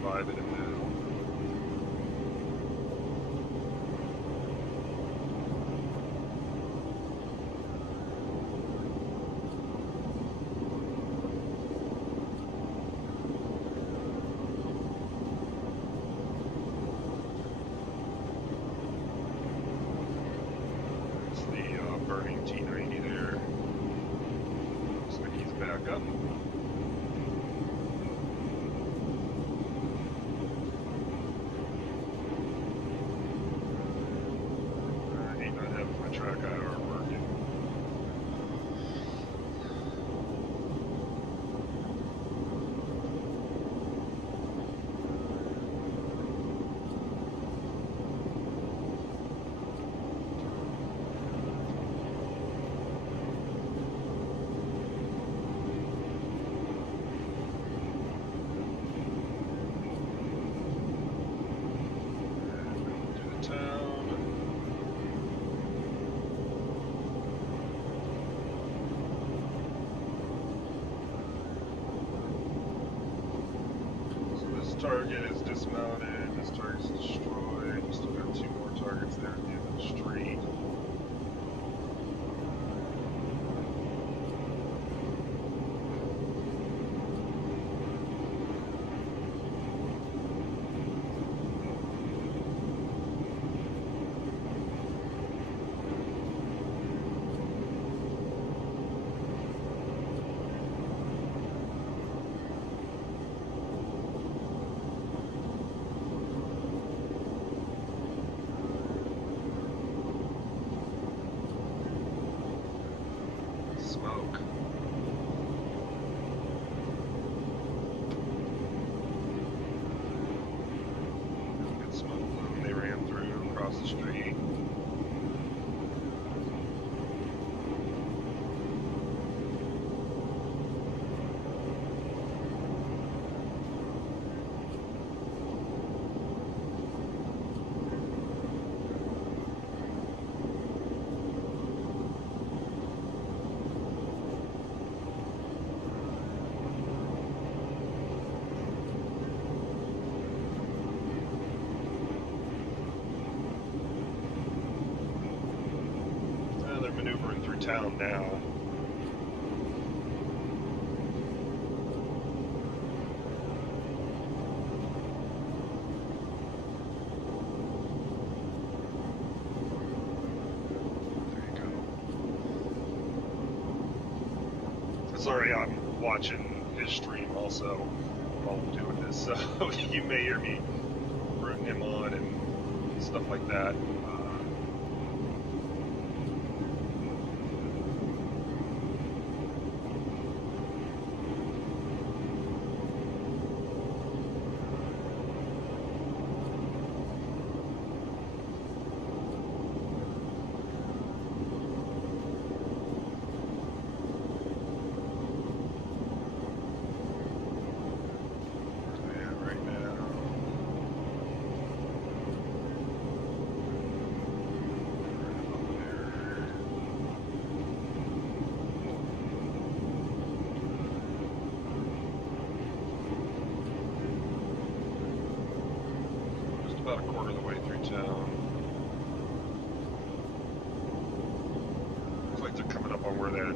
revive it in the middle. There's the burning T90 there. Looks like he's back up. I hate not having my track IR working. To the town. So this target is dismounted, this target's destroyed. We still got 2 more targets there at the end of the street. Smoke. Good smoke plume they ran through across the street. They're maneuvering through town now. There you go. Sorry, I'm watching his stream also while I'm doing this, so you may hear me rooting him on and stuff like that. Yeah, right now. Just about a quarter of the way through town. Looks like they're coming up on where that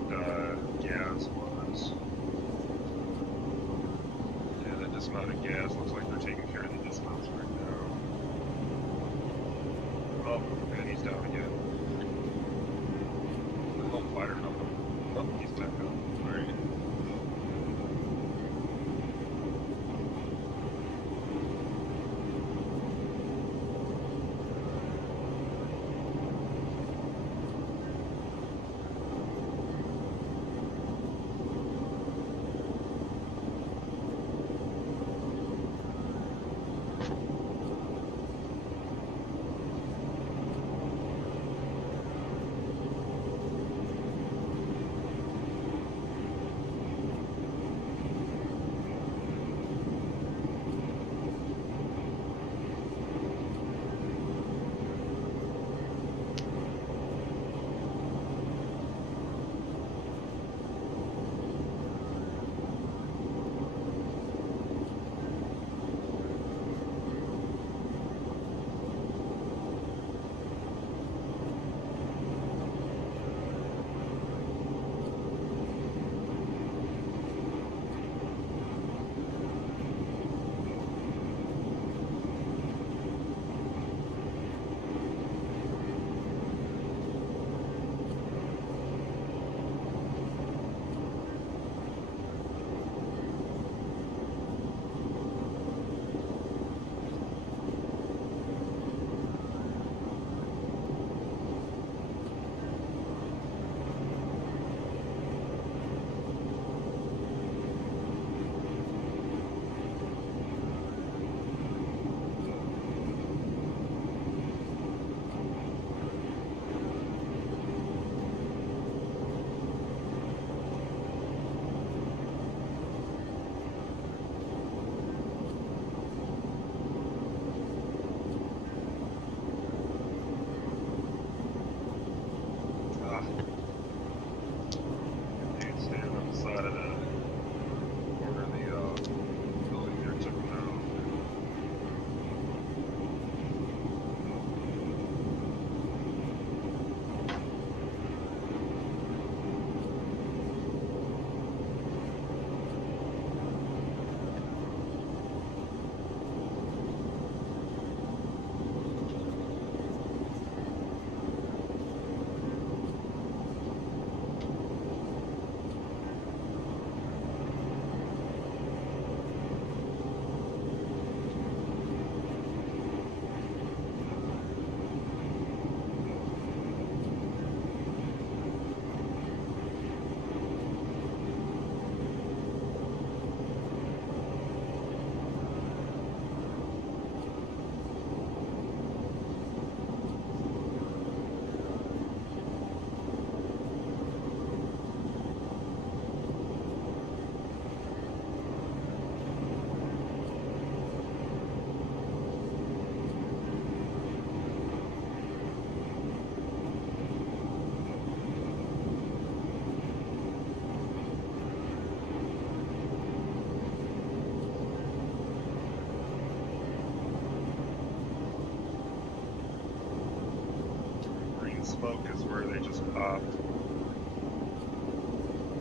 gas was. Yeah, that dismounted gas looks like they're taking care of the dismounts right now. Oh, and he's down again. The home fighter helped him. Oh, he's back up. Alright.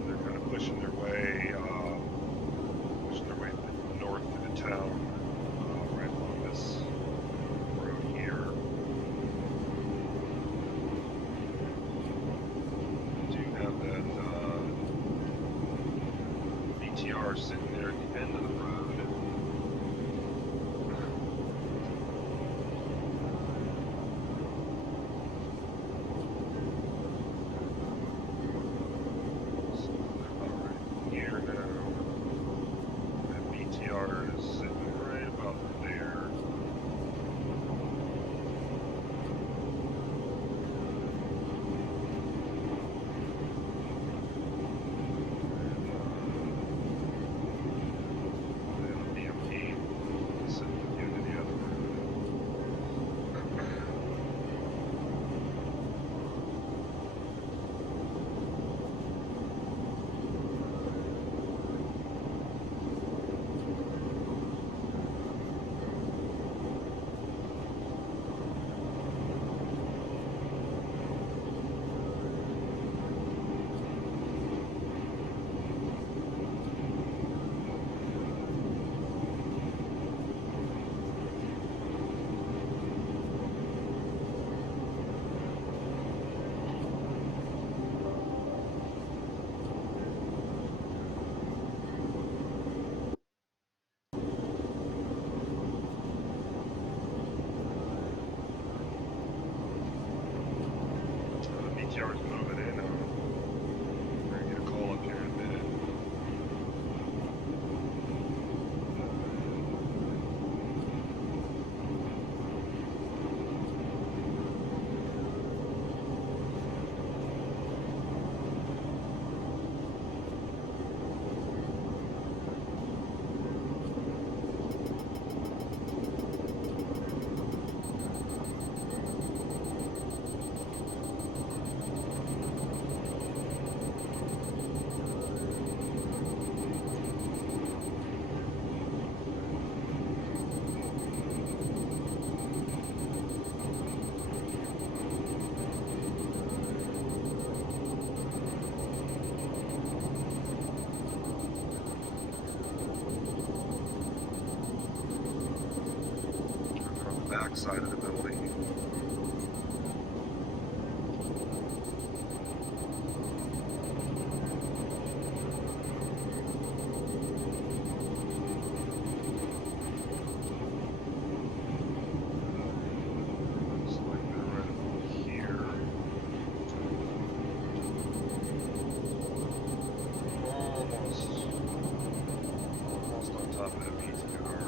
They're kind of pushing their way north through the town, right along this road here. I do have that BTR sitting there at the end of the road. So they're about right here now. That BTR is sitting right about there. BTR is moving in. I'm going to get a call up here in a minute. Back side of the building. Looks like they're right about here. Almost on top of that BTR.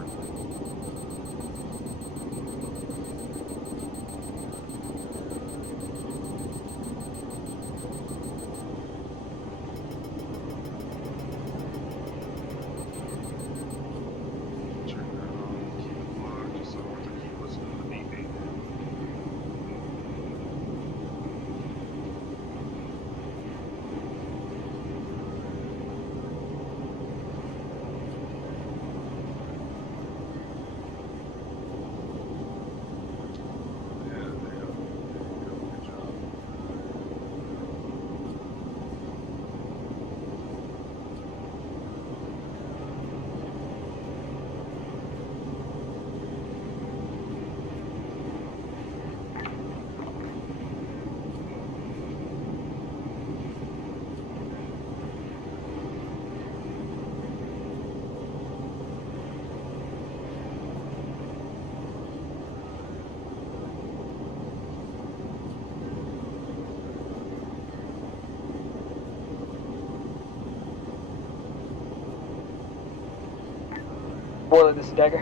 Boiler, this is Dagger.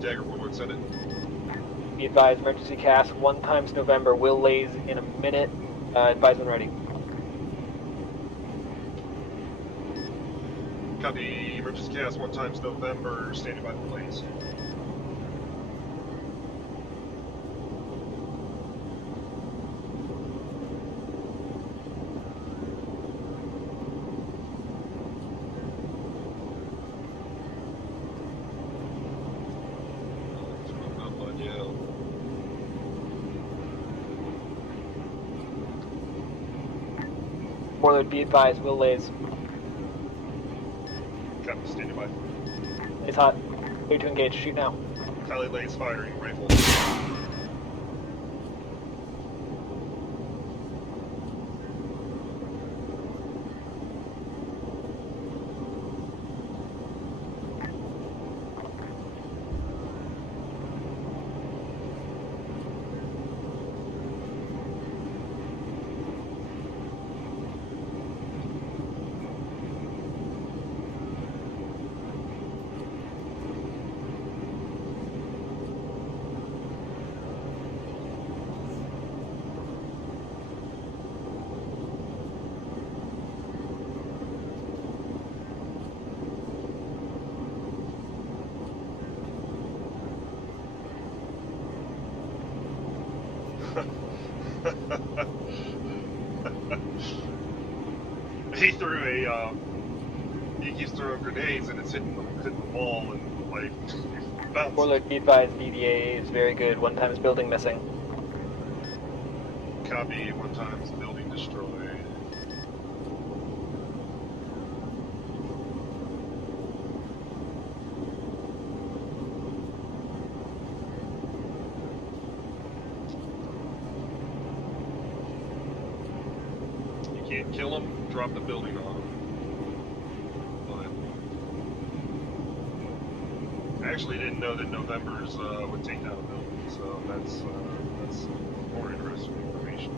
Dagger 1-1, send it. Be advised, emergency cast 1 times November will lays in a minute. Advise when ready. Copy. Emergency cast 1 times November. Standing by the blaze. Warlord, be advised, Will lays. Captain, standing by. Lays hot. Clear to engage. Shoot now. Tally lays firing. Rifle. He threw a, he keeps throwing grenades and it's hitting the wall and like bouncing. Warlord, be advised, BDA is very good. 1 times building missing. Copy. 1 times building destroyed. You can't kill him. Drop the building on him. But I actually didn't know that Novembers would take down a building, so that's more interesting information.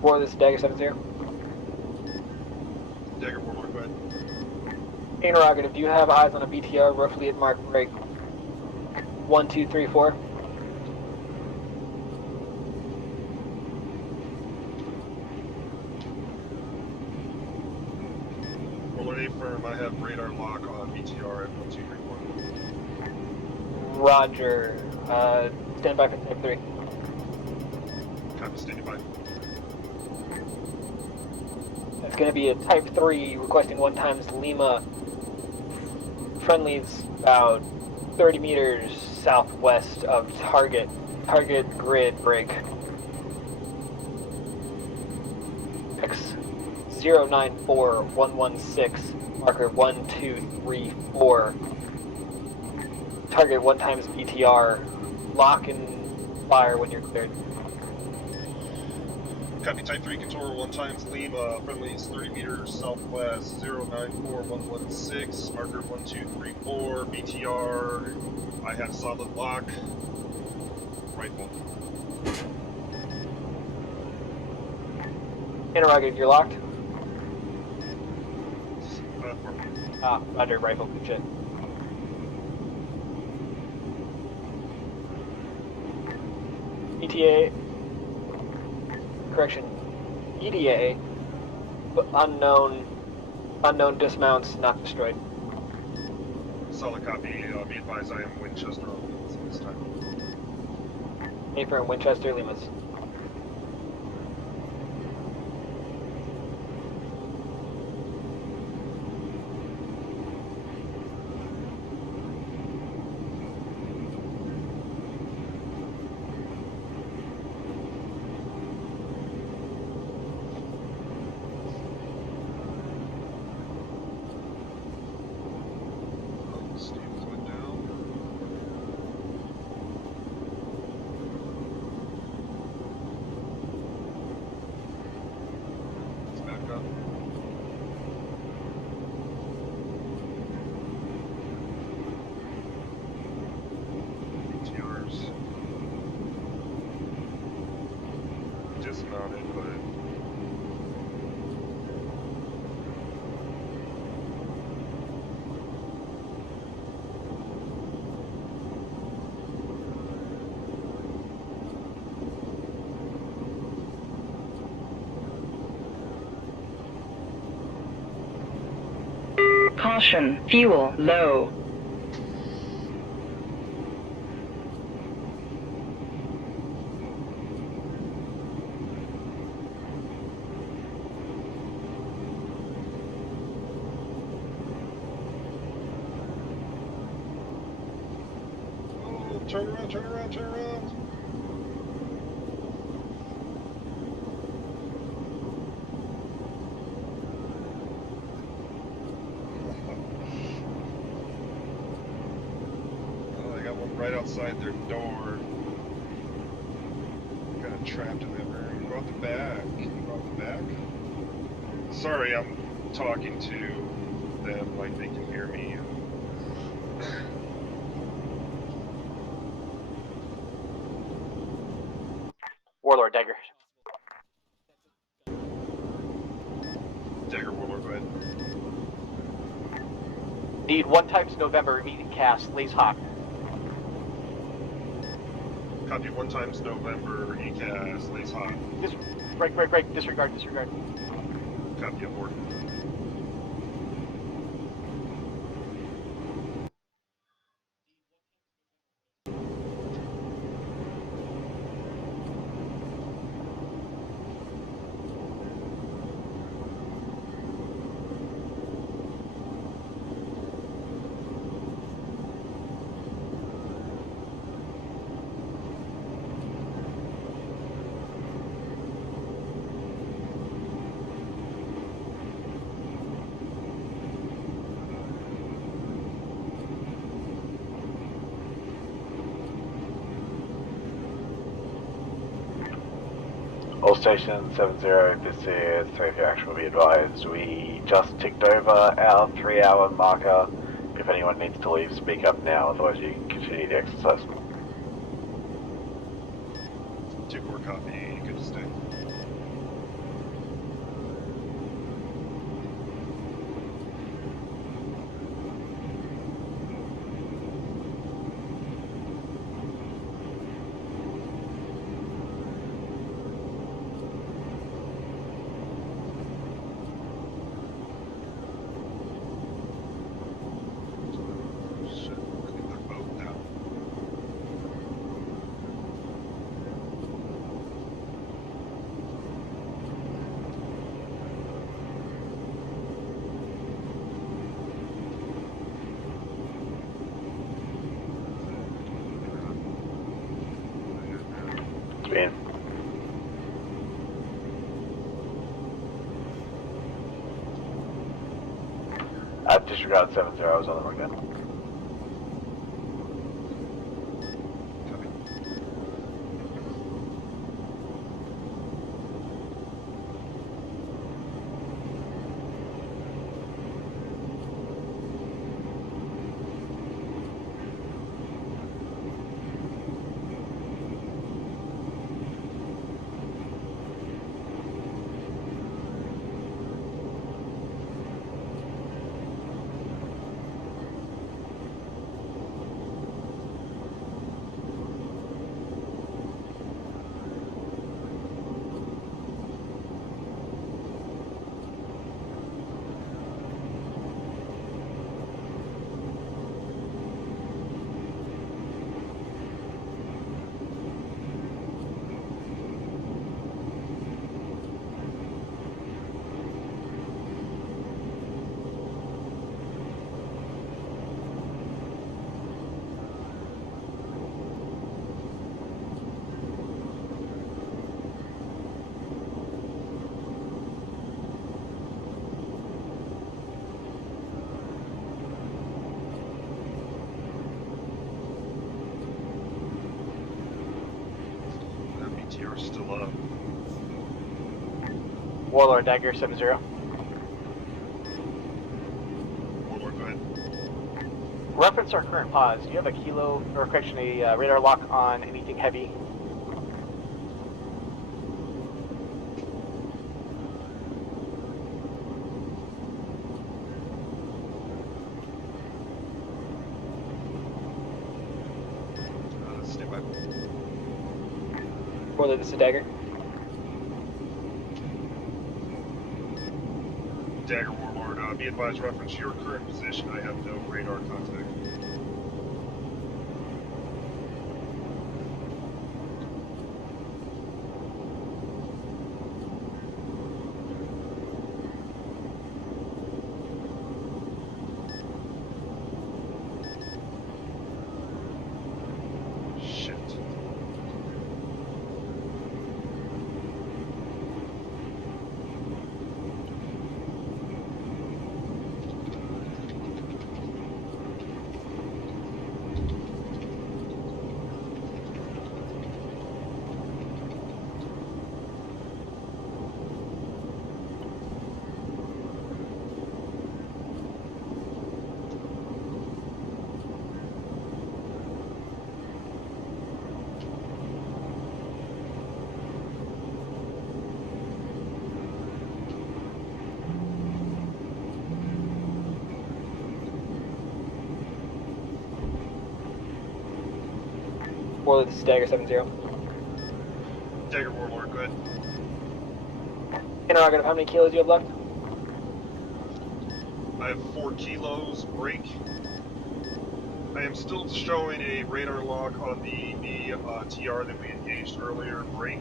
Warlord, this is Dagger 7-0. Dagger Warlord, go ahead. Interrogative, do you have eyes on a BTR roughly at mark break 1, 2, 3, 4? Warlord A firm, I have radar lock on BTR at 1, 2, 3, 4. Roger. Stand by for type 3. Copy, standing by. It's going to be a type 3 requesting 1 times Lima. Friendly's about 30 meters southwest of target. Target grid break. X094116, marker 1234. Target 1 times BTR. Lock and fire when you're cleared. Copy, type 3 contour 1 times Lima, friendly is 30 meters southwest, 094116, marker 1234, BTR, I have solid lock, rifle. Interrogative, you're locked? For Roger, rifle, good shit. ETA, correction, EDA, but unknown dismounts not destroyed. solid copy, be advised I am Winchester on this time. Affirm, Winchester, Limas. Steve went down. Propulsion. Fuel low. Oh, turn around, turn around, turn around. Oh, they got one right outside their door. Got it trapped in that room. Go out the back. Go out the back. Sorry, I'm talking to them like they can hear me. Warlord Dagger. Dagger Warlord, go ahead. Need 1 times November immediate cast. Lays hot. Copy 1 times November, ECAS, lays hot. Right. Disregard. Copy aboard. All stations 70, this is 3 action will be advised. We just ticked over our 3-hour marker. If anyone needs to leave, speak up now, otherwise you can continue the exercise. 2-4 copy, good to stay. Shit, I think they're both now. It's been. Disregard 70, I was on the wrong end. Copy. That BTR is still up. Warlord Dagger 70. Warlord, go ahead. Reference our current pause. Do you have a kilo, or correction, a radar lock on anything heavy? Stand by. Warlord, this is Dagger. Dagger Warlord, be advised, reference your current position. I have no radar contact. Shit. Warlord, this is Dagger 7-0. Dagger Warlord, go ahead. Interrogative, how many kilos do you have left? I have 4 kilos break. I am still showing a radar lock on the TR that we engaged earlier, break.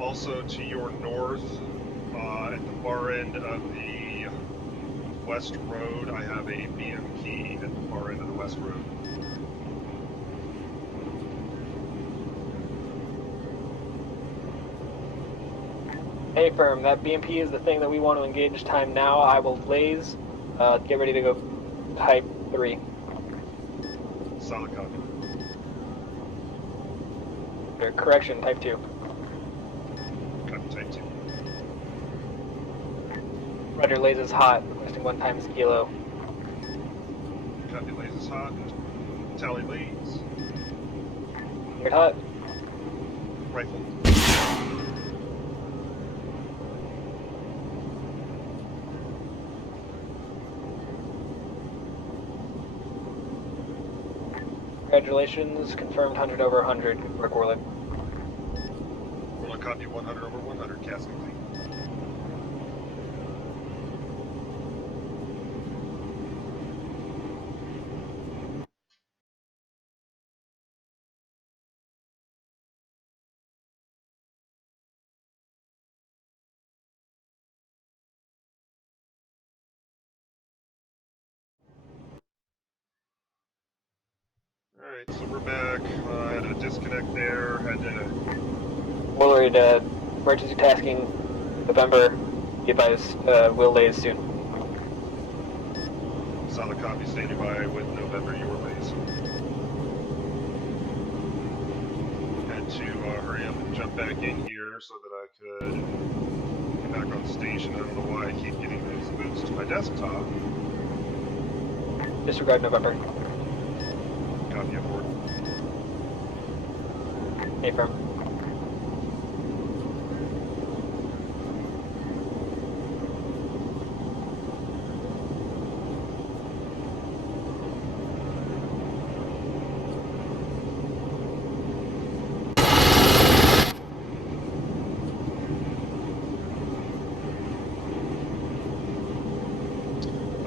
Also to your north, at the far end of the west road, I have a BMP at the far end of the west road. Hey, firm, that BMP is the thing that we want to engage time now. I will laze. Get ready to go type 3. Solid copy. Or correction, type 2. Copy type 2. Roger, laze is hot, requesting 1 times kilo. Copy lays is hot. Tally lays. You're hot. Rifle. Congratulations, confirmed 100 over 100. Good work, Warlord. Roll a copy 100 over 100. Cast complete. Alright, so we're back. I had a disconnect there. Had to. Warlord, emergency tasking November. Be advised, will laze soon. Solid copy standing by with November your lays. Had to hurry up and jump back in here so that I could get back on station. I don't know why I keep getting those boots to my desktop. Disregard November. Copy aboard. Hey, firm.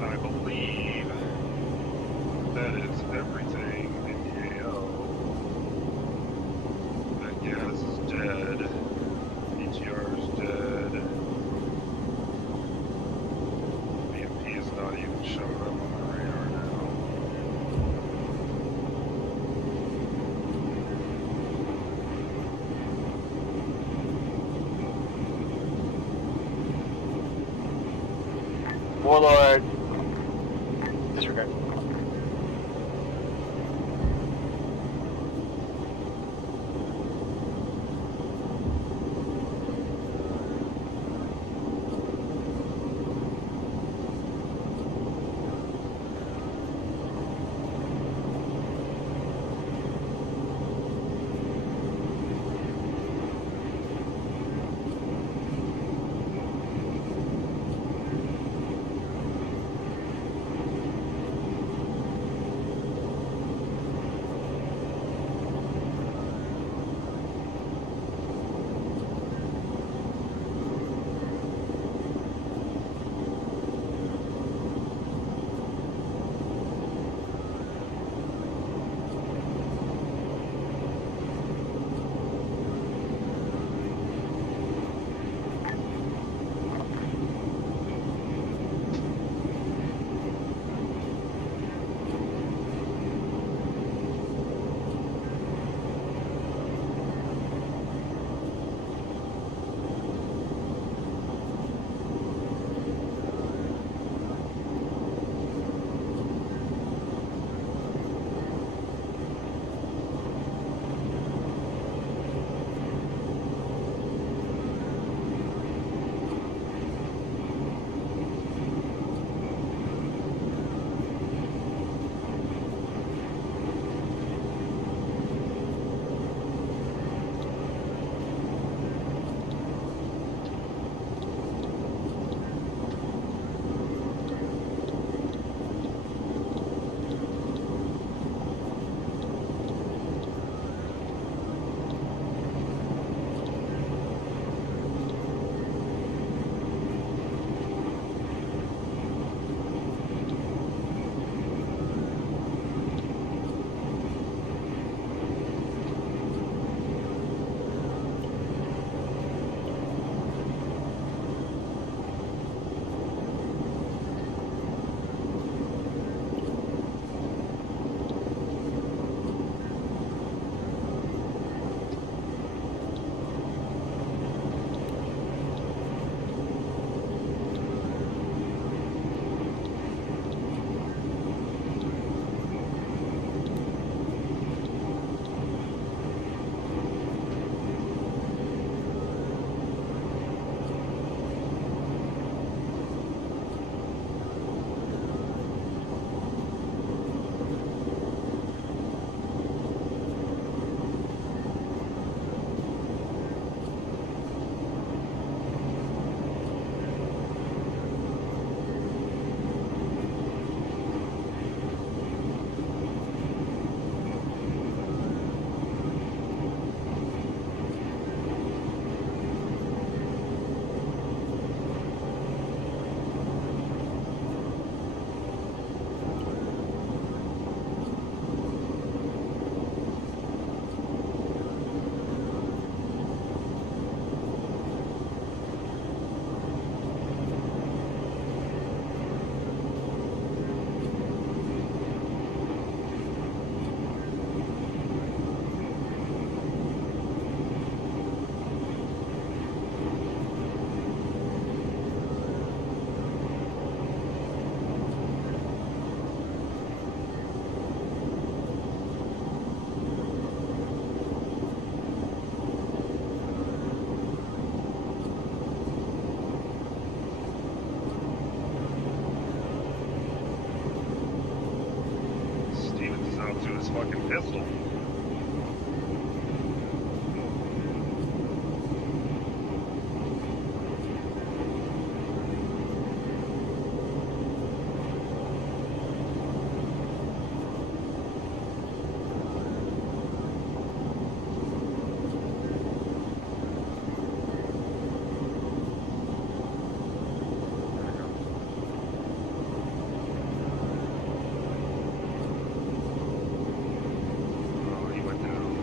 I believe that is everything in the AO. But yeah, to his fucking pistol. Oh, he went down.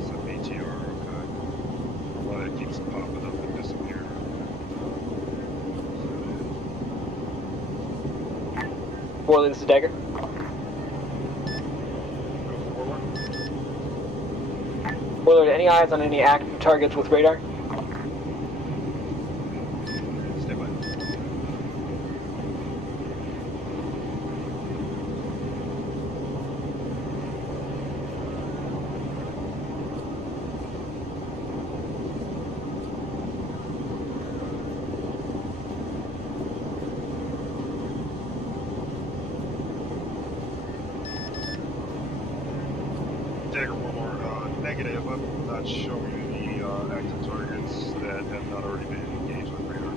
It's a meteor, okay. Why it keeps popping up and disappearing. Warlord, this is Dagger. Go forward. Warlord, any eyes on any active targets with radar? Stay by. Dagger Warlord, negative. I'm not showing any active targets that have not already been engaged with radar.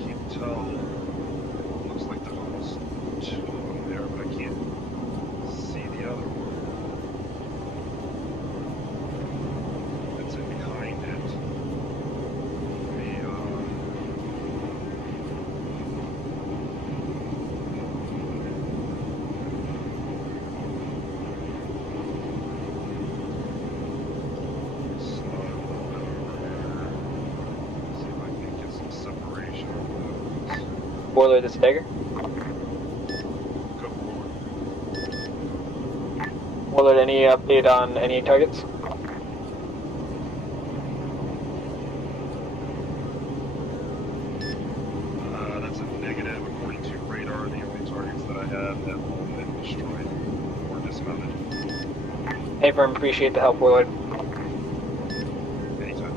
Can't tell. Looks like there's almost two of them there, but I can't see the other one. That's in behind it. Slide a little bit over here. See if I can get some separation on those. Warlord, this is Dagger. Go forward. Warlord, any update on any targets? That's a negative. According to radar, the only targets that I have all been destroyed or dismounted. Hey, firm, appreciate the help, Warlord. Anytime.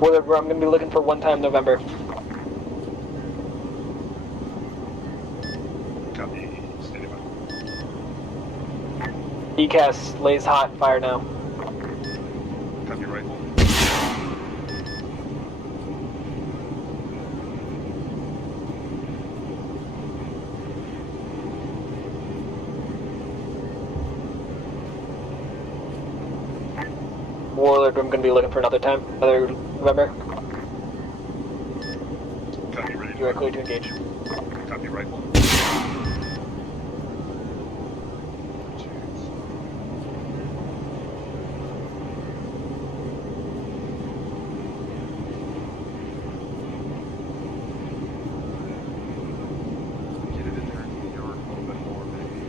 Warlord, I'm going to be looking for one-time November. Copy. Standing by. DCAS lays hot, fire now. Copy rifle. Warlord, I'm going to be looking for another November. Copy ready. You are clear to engage. Copy rifle. Get it in there in New York a little bit more, maybe.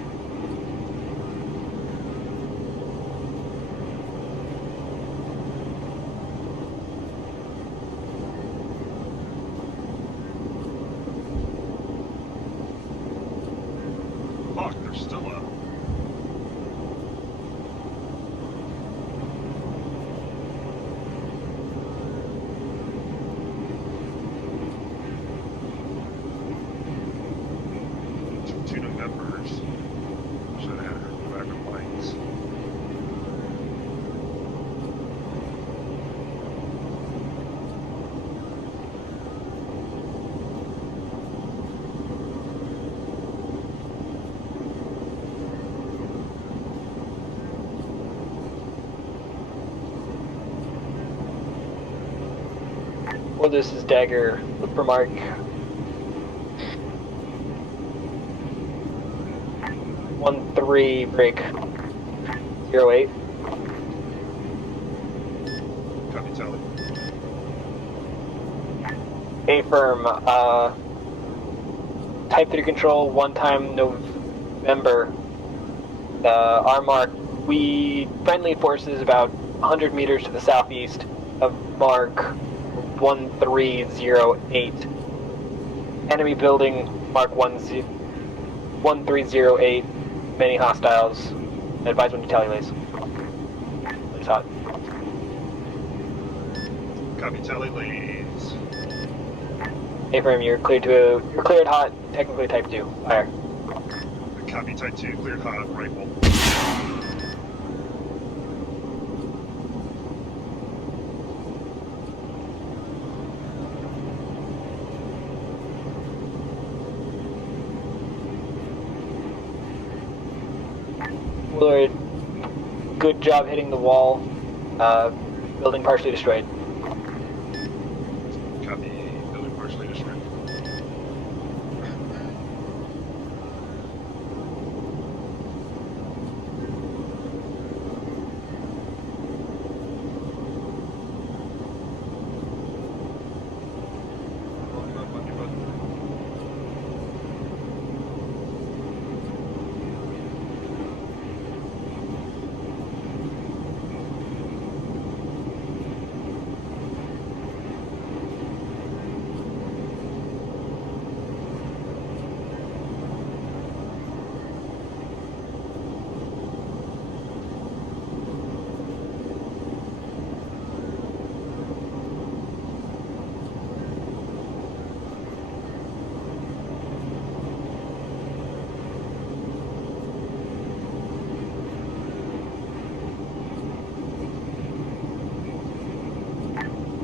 Or this is Dagger. Look for mark. One three break 08. Copy, tally. A firm. Type 3 control. 1 time November. Our mark. We friendly forces about 100 meters to the southeast of mark 1308. Enemy building mark 1308. Many hostiles. Advise when you tally lays. Lays hot. Copy, tally, lays. A-frame, you're cleared hot, technically type 2. Fire. Copy, type 2, cleared hot, rifle. Willard, good job hitting the wall. Building partially destroyed. Copy, building partially destroyed.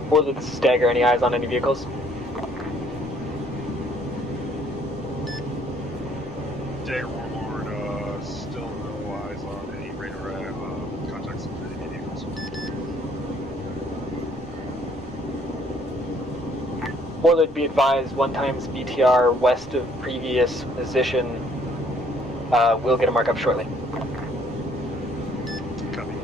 Willard, this is Dagger. Any eyes on any vehicles? Dagger Warlord, still no eyes on any radar contacts with any vehicles. Willard, be advised, 1 times BTR west of previous position. We'll get a markup shortly. Copy.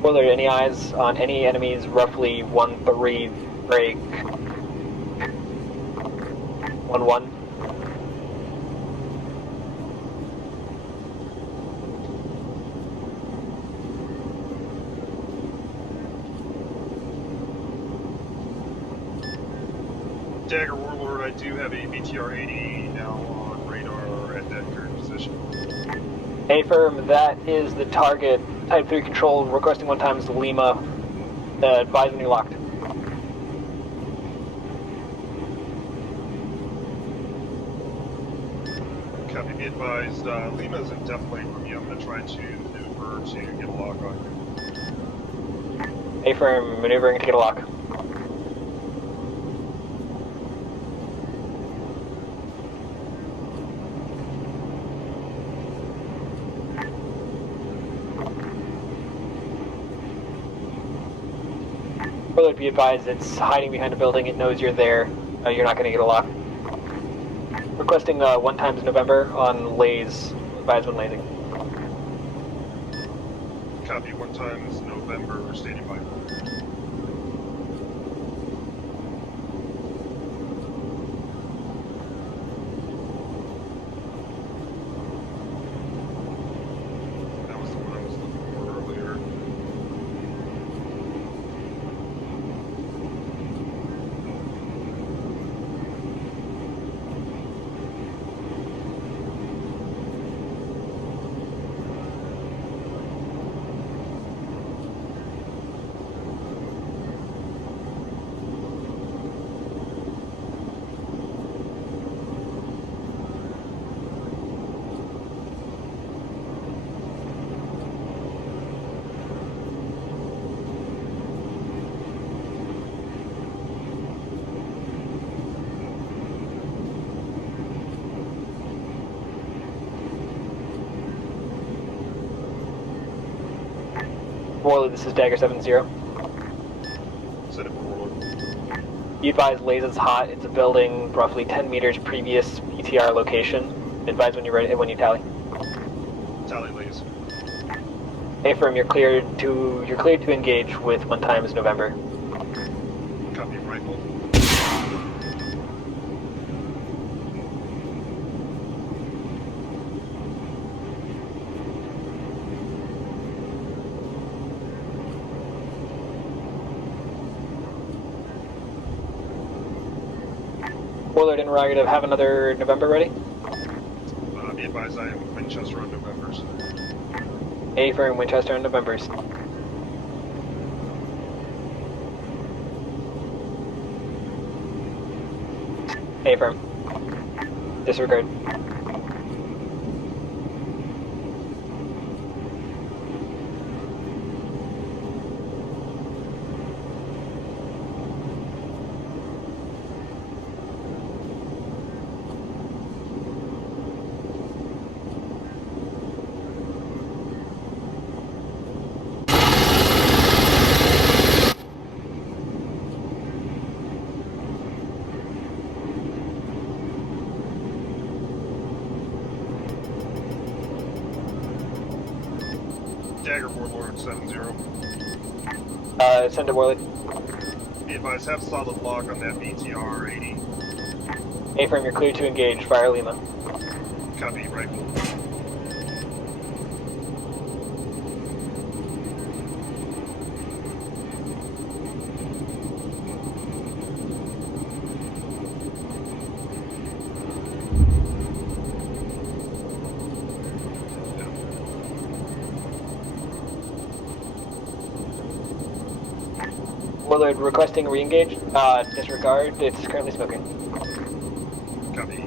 Willard, any eyes on any enemies roughly 1-3 break 1-1? Dagger Warlord, I do have a BTR-80 now on radar at that current position. A-firm, that is the target. Type 3 control, requesting 1 times Lima. Advise when you're locked. Copy, be advised, Lima's definitely for me. I'm going to try to maneuver to get a lock on you. A-firm, maneuvering to get a lock. Willard, be advised, it's hiding behind a building. It knows you're there. You're not going to get a lock. Requesting 1 times November on lays. Advise when lasing. Copy, 1 times November, standing by. That was the one I was looking for earlier. Warlord, this is Dagger 7-0. Send it for Warlord. Be advised, Lazen's hot. It's a building roughly 10 meters previous PTR location. Advise when you're ready, when you tally. Tally Lays. Affirm, you're cleared to engage with 1 times November. Copy rifle. Warlord interrogative, have another November ready? Be advised, I am Winchester on Novembers. Affirm, Winchester on Novembers. Affirm. Disregard. Dagger Warlord 7-0. Send to Warlord. Be advised, have solid lock on that BTR 80. Affirm, you're cleared to engage. Fire Lima. Copy rifle. Warlord requesting re-engage. Disregard. It's currently smoking. Copy.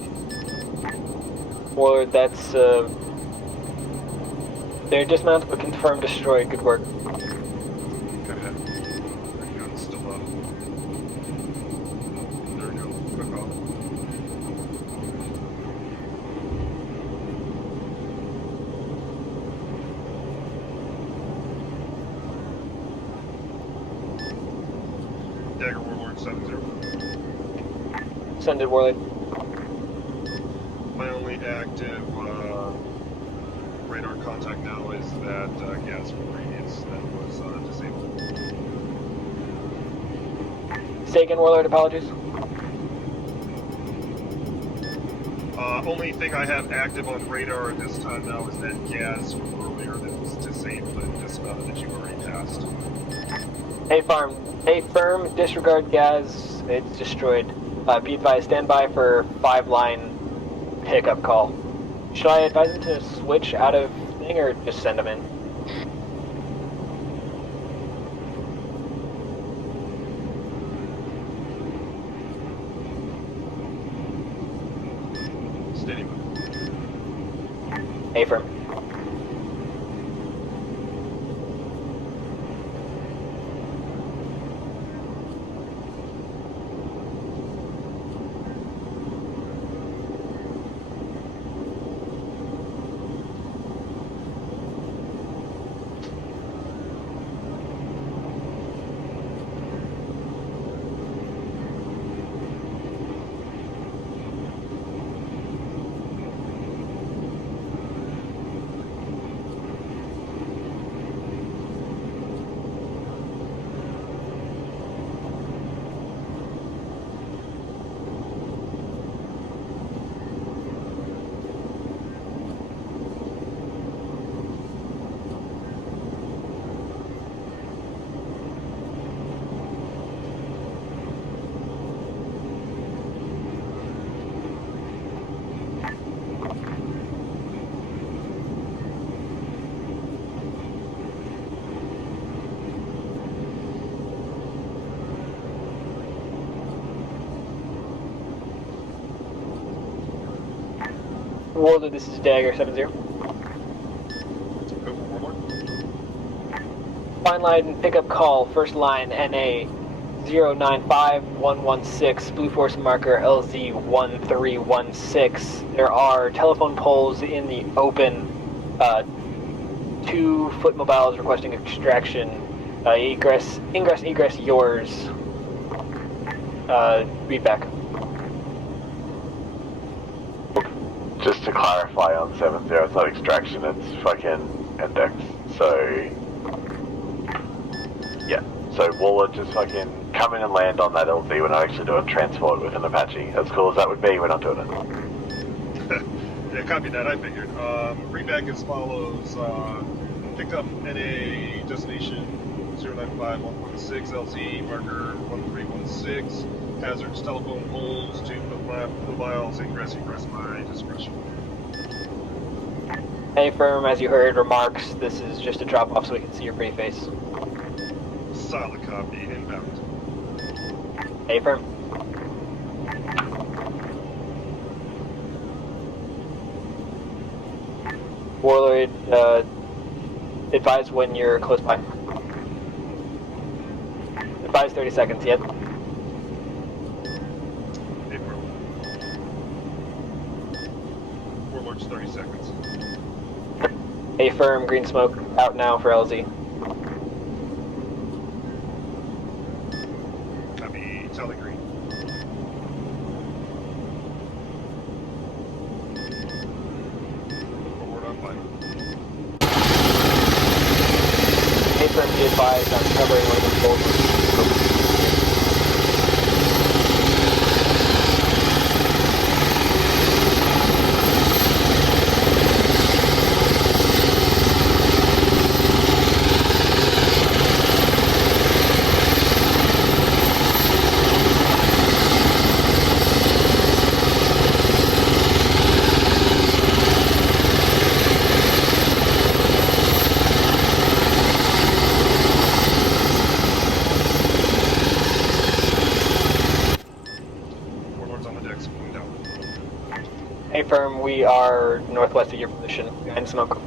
Warlord, that's they're dismounted but confirmed destroyed. Good work. Go ahead. There you go, it's still up. There we go. Quick off. Dagger Warlord 7-0. Send it, Warlord. My only active radar contact now is that gas radius that was disabled. Say again, Warlord. Apologies. Only thing I have active on radar at this time now is that gas from earlier that was disabled and dismounted that you already passed. Affirm, disregard gas, it's destroyed. Be advised, stand by for 5-line pickup call. Should I advise him to switch out of thing or just send him in? Steady. Affirm. Warlord, this is Dagger 7-0. Go for Warlord. Fine line pickup call, first line NA 095116, Blue Force marker LZ1316. There are telephone poles in the open 2 foot mobiles requesting extraction. Ingress, yours. Read back. Just to clarify on 70, it's not extraction, it's fucking index. So, yeah. So Warlord, just fucking come in and land on that LZ. We're not actually doing transport with an Apache. As cool as that would be, we're not doing it. Yeah, copy that, I figured. Read back as follows. Pick up NA destination 095116 LZ, marker 1316. Hazards, telephone poles, 2 foot miles, ingress by discretion. A firm, as you heard, remarks, this is just a drop off so we can see your pretty face. Solid copy, inbound. A firm. Warlord, advise when you're close by. Advise 30 seconds, yet. April. Warlord's 30 seconds. A firm, green smoke, out now for LZ. Copy, tele green. Forward on fire. A firm, be advised, I'm covering one of the poles. Warlord's on the decks, going down. A firm, we are northwest of your position, behind smoke.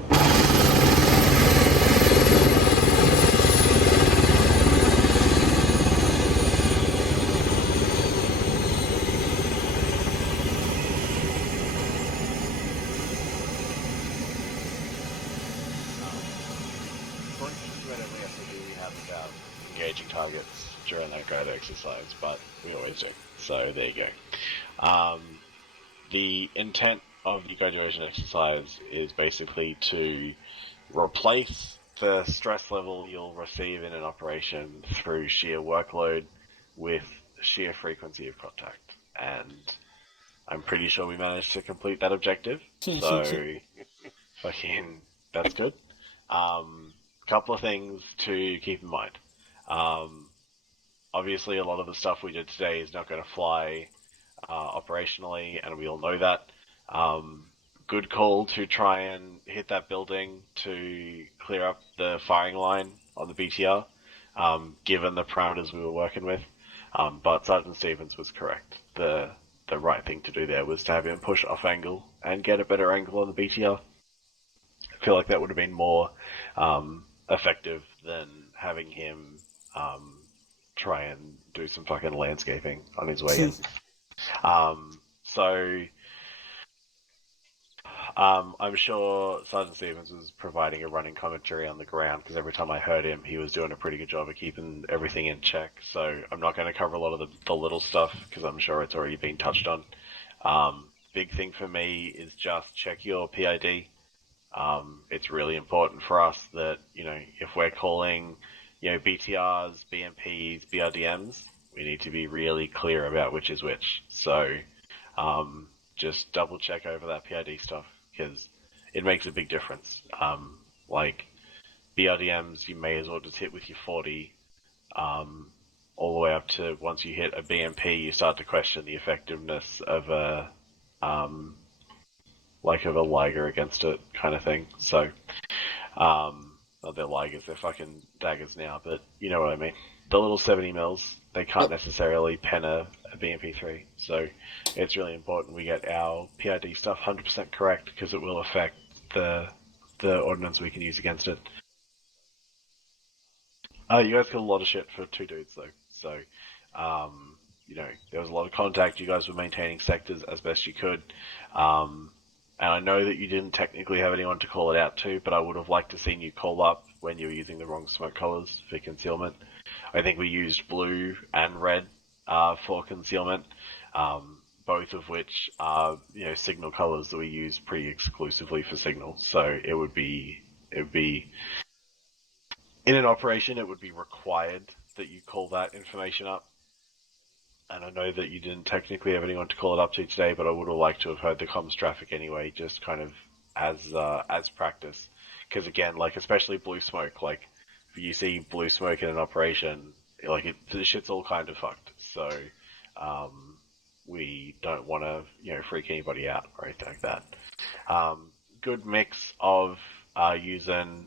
We have about engaging targets during that guide exercise, but we always do. So there you go. The intent of the graduation exercise is basically to replace the stress level you'll receive in an operation through sheer workload with sheer frequency of contact. And I'm pretty sure we managed to complete that objective. So, fucking, that's good. Couple of things to keep in mind. Obviously, a lot of the stuff we did today is not going to fly operationally, and we all know that. Good call to try and hit that building to clear up the firing line on the BTR, given the parameters we were working with. But Sergeant Stevens was correct. The right thing to do there was to have him push off angle and get a better angle on the BTR. I feel like that would have been more effective than having him try and do some fucking landscaping on his way in. I'm sure Sergeant Stevens was providing a running commentary on the ground, because every time I heard him, he was doing a pretty good job of keeping everything in check. So I'm not going to cover a lot of the little stuff, because I'm sure it's already been touched on. Big thing for me is just check your PID. It's really important for us that, if we're calling, BTRs, BMPs, BRDMs, we need to be really clear about which is which. So, just double check over that PID stuff, because it makes a big difference. Like, BRDMs, you may as well just hit with your 40, all the way up to once you hit a BMP, you start to question the effectiveness of a Liger against it kind of thing. So, not they're Ligers, they're fucking daggers now, but you know what I mean. The little 70 mils, they can't necessarily pen a BMP3, so it's really important we get our PID stuff 100% correct, because it will affect the ordnance we can use against it. You guys got a lot of shit for 2 dudes though, so there was a lot of contact. You guys were maintaining sectors as best you could. And I know that you didn't technically have anyone to call it out to, but I would have liked to seen you call up when you were using the wrong smoke colors for concealment. I think we used blue and red for concealment, both of which are signal colors that we use pretty exclusively for signal. So it would be in an operation it would be required that you call that information up. And I know that you didn't technically have anyone to call it up to today, but I would have liked to have heard the comms traffic anyway, just kind of as practice. Because again, like especially blue smoke, like if you see blue smoke in an operation, like the shit's all kind of fucked. So we don't want to freak anybody out or anything like that. Good mix of using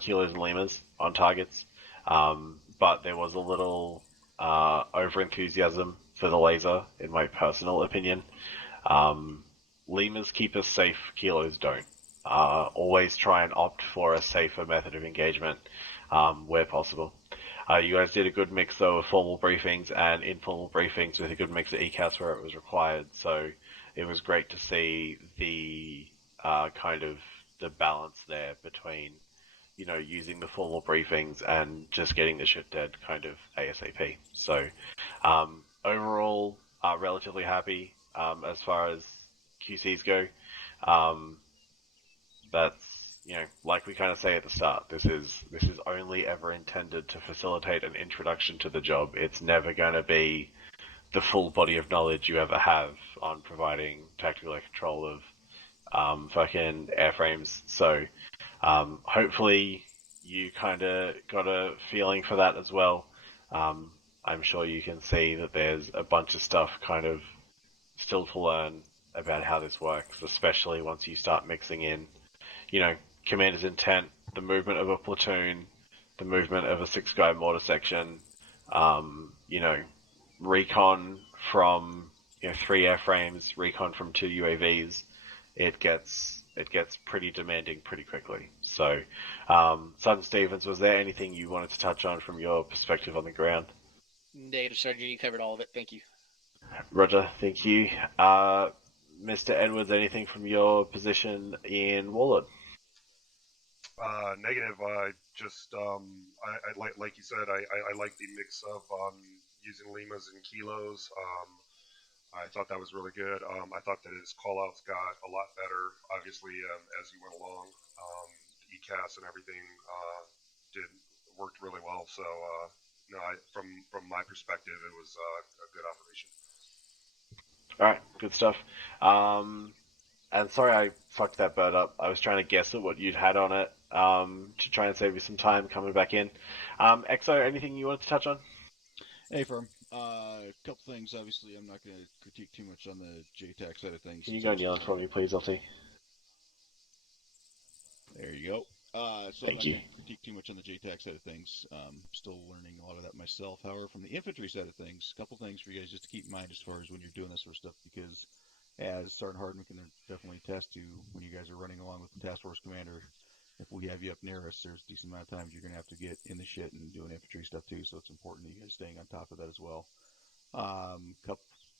kilos and lemurs on targets, but there was a little over enthusiasm for the laser, in my personal opinion. Lemurs keep us safe, kilos don't. Always try and opt for a safer method of engagement where possible. You guys did a good mix though of formal briefings and informal briefings with a good mix of ECAS where it was required. So it was great to see the kind of the balance there between using the formal briefings and just getting the shit dead kind of ASAP. So overall, relatively happy as far as QCs go. That's like we kind of say at the start, this is only ever intended to facilitate an introduction to the job. It's never going to be the full body of knowledge you ever have on providing tactical air control of fucking airframes. So hopefully you kind of got a feeling for that as well. I'm sure you can see that there's a bunch of stuff kind of still to learn about how this works, especially once you start mixing in, commander's intent, the movement of a platoon, the movement of a 6-guy mortar section, recon from 3 airframes, recon from 2 UAVs. It gets pretty demanding pretty quickly. So, Sergeant Stevens, was there anything you wanted to touch on from your perspective on the ground? Negative, Sergeant. You covered all of it. Thank you. Roger, thank you. Mr. Edwards, anything from your position in Warlord? Negative. I just, I like you said, I like the mix of using limas and kilos. I thought that was really good. I thought that his callouts got a lot better, obviously, as you went along. The ECAS and everything worked really well. So, from my perspective, it was a good operation. All right, good stuff. And sorry I fucked that bird up. I was trying to guess at what you'd had on it to try and save you some time coming back in. Exo, anything you wanted to touch on? Hey, firm. A couple things. Obviously, I'm not going to critique too much on the JTAC side of things. Can you go kneel in front of me, please, LT? There you go. So Thank I'm not you. going to critique too much on the JTAC side of things. Still learning a lot of that myself. However, from the infantry side of things, a couple things for you guys just to keep in mind as far as when you're doing this sort of stuff, because as Sergeant Hardman can definitely attest to, when you guys are running along with the task force commander, if we have you up near us, there's a decent amount of times you're going to have to get in the shit and doing infantry stuff too, so it's important that you guys staying on top of that as well.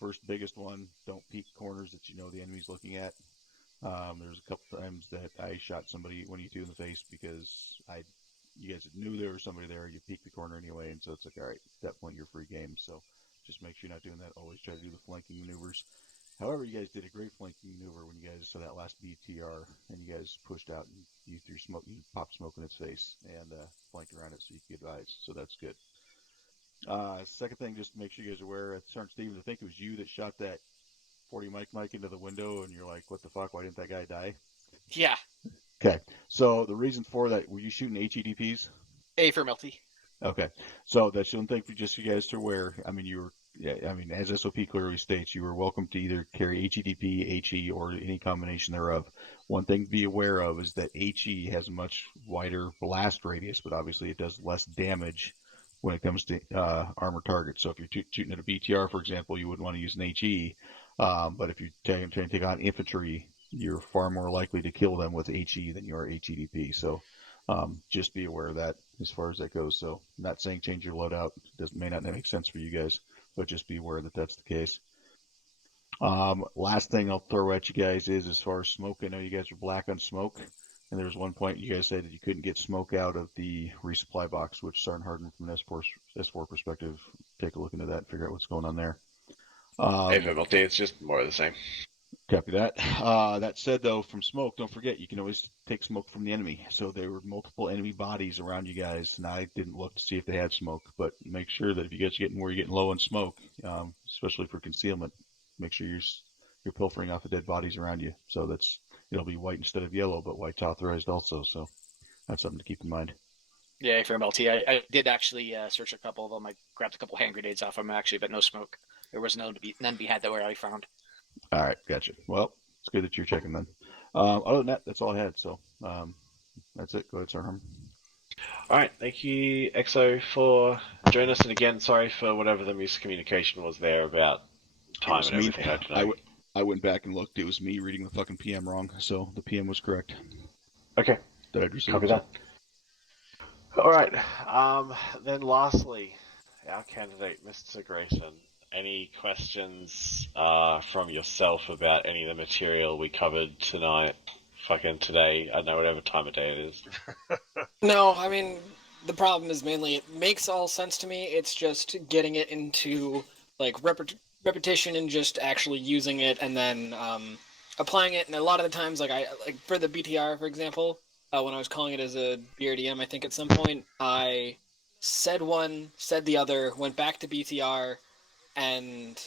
First biggest one, don't peek corners that you know the enemy's looking at. There's a couple times that I shot somebody 22 in the face because you guys knew there was somebody there. You peeked the corner anyway, and so it's like, all right, at that point you're free game. So just make sure you're not doing that. Always try to do the flanking maneuvers. However, you guys did a great flanking maneuver when you guys saw that last BTR and you guys pushed out and you threw smoke, you popped smoke in its face and flanked around it so you could get eyes. So that's good. Second thing, just to make sure you guys are aware, Sergeant Stevens, I think it was you that shot that 40 Mike into the window, and you're like, what the fuck, why didn't that guy die? Yeah. Okay, so the reason for that, were you shooting HEDPs? A for Melty. Okay, so that's the one thing for just you guys to aware. I mean, as SOP clearly states, you are welcome to either carry HEDP, HE, or any combination thereof. One thing to be aware of is that HE has a much wider blast radius, but obviously it does less damage when it comes to armor targets. So if you're shooting at a BTR, for example, you wouldn't want to use an HE. But if you're trying to take on infantry, you're far more likely to kill them with HE than you are HEDP. So just be aware of that as far as that goes. So I'm not saying change your loadout. May not make sense for you guys, but just be aware that that's the case. Last thing I'll throw at you guys is as far as smoke. I know you guys are black on smoke, and there was one point you guys said that you couldn't get smoke out of the resupply box, which Sergeant Harden from an S4 perspective, take a look into that and figure out what's going on there. AFMLT, it's just more of the same. Copy that. That said, though, from smoke, don't forget you can always take smoke from the enemy. So there were multiple enemy bodies around you guys, and I didn't look to see if they had smoke. But make sure that if you guys are getting where you're getting low on smoke, especially for concealment, make sure you're pilfering off the dead bodies around you. So it'll be white instead of yellow, but white's authorized also. So that's something to keep in mind. Yeah, for MLT, I did actually search a couple of them. I grabbed a couple hand grenades off them actually, but no smoke. There was none to be had that where I found. All right, gotcha. Well, it's good that you're checking then. Other than that, that's all I had. So that's it. Go ahead, Sarham. All right, thank you, EXO, for joining us. And again, sorry for whatever the miscommunication was there about time and everything. I don't know. I went back and looked. It was me reading the fucking PM wrong, so the PM was correct. Okay. That I'd received. Copy that. All right. Then lastly, our candidate, Mr. Grayson. Any questions from yourself about any of the material we covered tonight? Fucking today. I don't know, whatever time of day it is. No, I mean, the problem is mainly it makes all sense to me. It's just getting it into like repetition and just actually using it and then applying it. And a lot of the times, like for the BTR, for example, when I was calling it as a BRDM, I think at some point I said one, said the other, went back to BTR, and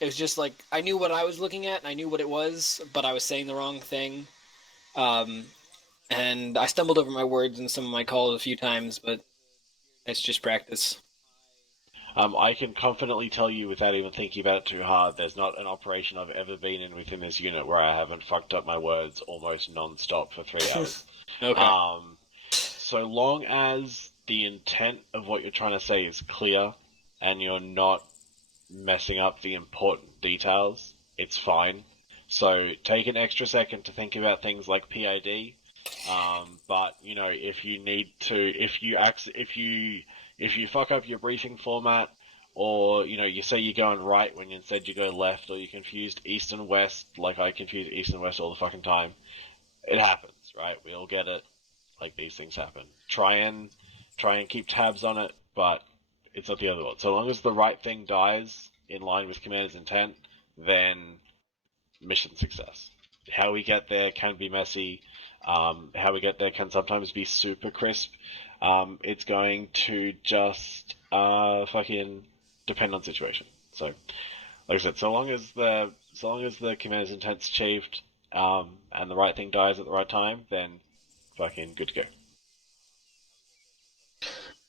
it was just like I knew what I was looking at and I knew what it was, but I was saying the wrong thing. And I stumbled over my words in some of my calls a few times, but it's just practice. I can confidently tell you without even thinking about it too hard, there's not an operation I've ever been in within this unit where I haven't fucked up my words almost non-stop for 3 hours. Okay. So long as the intent of what you're trying to say is clear and you're not messing up the important details, it's fine. So take an extra second to think about things like PID. But you know, if you need to, if you fuck up your briefing format, or you know, you say you're going right when instead you go left, or you confused east and west, like I confuse east and west all the fucking time, it happens, right? We all get it. Like these things happen. Try and keep tabs on it, but it's not the other one. So long as the right thing dies in line with commander's intent, then mission success. How we get there can be messy. How we get there can sometimes be super crisp. It's going to just fucking depend on situation. So, like I said, so long as the commander's intent's achieved, and the right thing dies at the right time, then fucking good to go.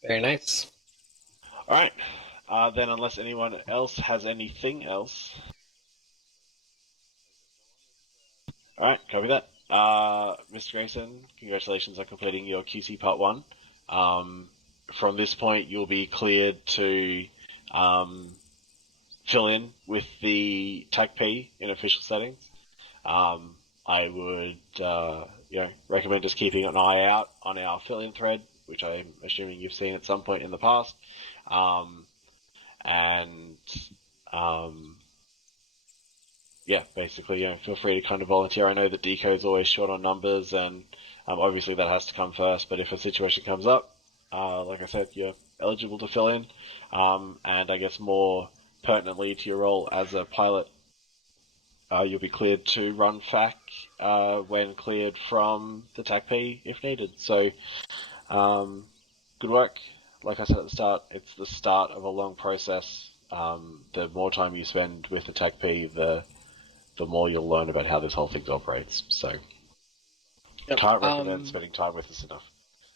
Very nice. All right. Then, unless anyone else has anything else. All right, copy that. Mr. Grayson, congratulations on completing your QC Part 1. From this point, you'll be cleared to fill in with the TAC-P in official settings. I would recommend just keeping an eye out on our fill-in thread, which I'm assuming you've seen at some point in the past. Basically, feel free to kind of volunteer. I know that DECO is always short on numbers, and obviously that has to come first, but if a situation comes up, like I said, you're eligible to fill in, and I guess more pertinently to your role as a pilot, you'll be cleared to run FAC when cleared from the TAC-P if needed. So, good work. Like I said at the start, it's the start of a long process. The more time you spend with the TAC-P, the more you'll learn about how this whole thing operates. So, can't recommend spending time with us enough.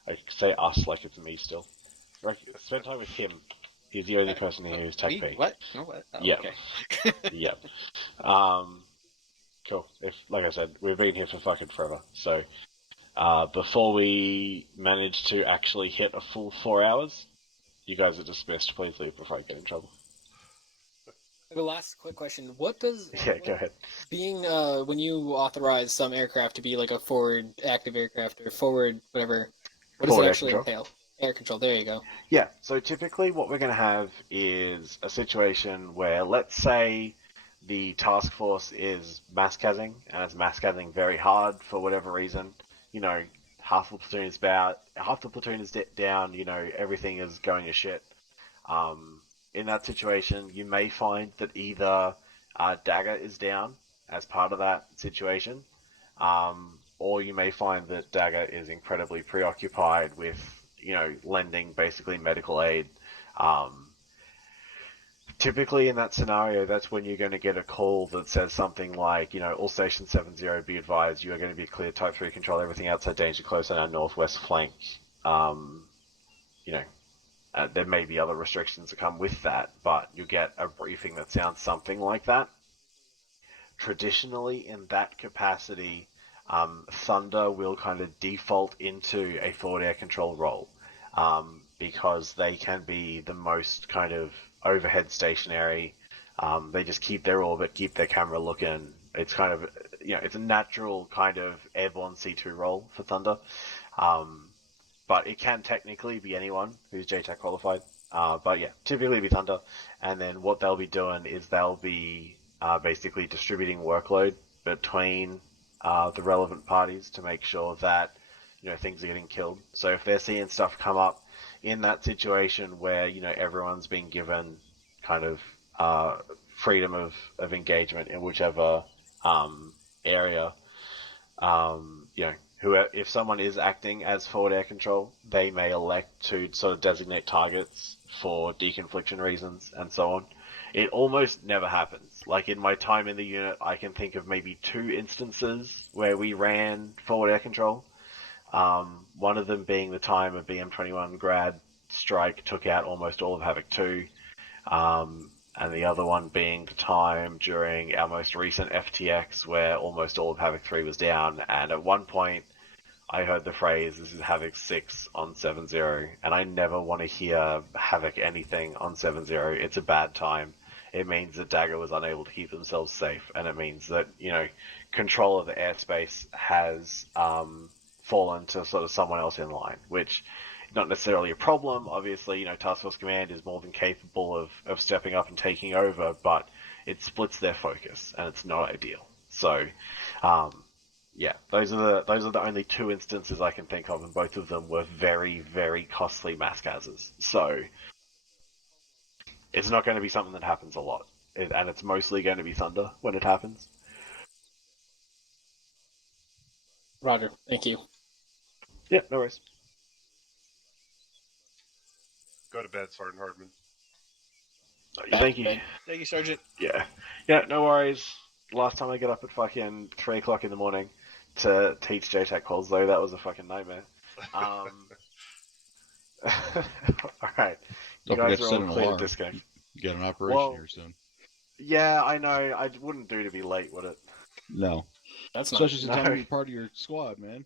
I say us like it's me still. Spend time with him. He's the only person here who's TAC-P. What? No, what? Oh, yeah. Okay. Yeah. Cool. Like I said, we've been here for fucking forever. So, before we manage to actually hit a full 4 hours, you guys are dismissed. Please leave before I get in trouble. The last quick question: what does Go ahead. being when you authorize some aircraft to be like a forward active aircraft or forward whatever, what does Forward it air actually control. entail? Air control. There you go. Yeah, so typically what we're going to have is a situation where, let's say, the task force is mass-casing, and it's mass-casing very hard for whatever reason. You know, half the platoon is down. You know, everything is going to shit. In that situation, you may find that either Dagger is down as part of that situation, or you may find that Dagger is incredibly preoccupied with, you know, lending basically medical aid. Typically in that scenario, that's when you're going to get a call that says something like, you know, all Station 70, be advised, you are going to be cleared Type 3 control, everything outside danger close on our northwest flank. You know, there may be other restrictions that come with that, but you get a briefing that sounds something like that. Traditionally, in that capacity, Thunder will kind of default into a forward air control role, because they can be the most kind of overhead stationary. They just keep their orbit, keep their camera looking. It's kind of, you know, it's a natural kind of airborne C2 role for Thunder. But it can technically be anyone who's JTAC qualified. But yeah, typically be Thunder. And then what they'll be doing is they'll be basically distributing workload between the relevant parties to make sure that, you know, things are getting killed. So if they're seeing stuff come up in that situation where, you know, everyone's been given kind of freedom of engagement in whichever area, you know, if someone is acting as forward air control, they may elect to sort of designate targets for deconfliction reasons and so on. It almost never happens. Like in my time in the unit, I can think of maybe 2 instances where we ran forward air control. One of them being the time a BM-21 grad strike took out almost all of Havoc 2. And the other one being the time during our most recent FTX where almost all of Havoc 3 was down, and at one point I heard the phrase, "This is Havoc 6 on 7-0, and I never want to hear Havoc anything on 7-0. It's a bad time. It means that Dagger was unable to keep themselves safe, and it means that, you know, control of the airspace has fallen to sort of someone else in line, which not necessarily a problem. Obviously, you know, Task Force Command is more than capable of stepping up and taking over, but it splits their focus, and it's not ideal. So, yeah, those are the only 2 instances I can think of, and both of them were very, very costly mass gases. So, it's not going to be something that happens a lot, and it's mostly going to be Thunder when it happens. Roger. Thank you. Yeah, no worries. Go to bed, Sergeant Hardman. Thank you. Thank you, Sergeant. Yeah, no worries. Last time I got up at fucking 3 o'clock in the morning to teach JTAC calls, though, that was a fucking nightmare. Alright. You Don't guys forget to are set all an clear to alarm. disconnect. You got an operation here soon. Yeah, I know. I wouldn't do to be late, would it? No. That's not. Especially since I'm gonna be part of your squad, man.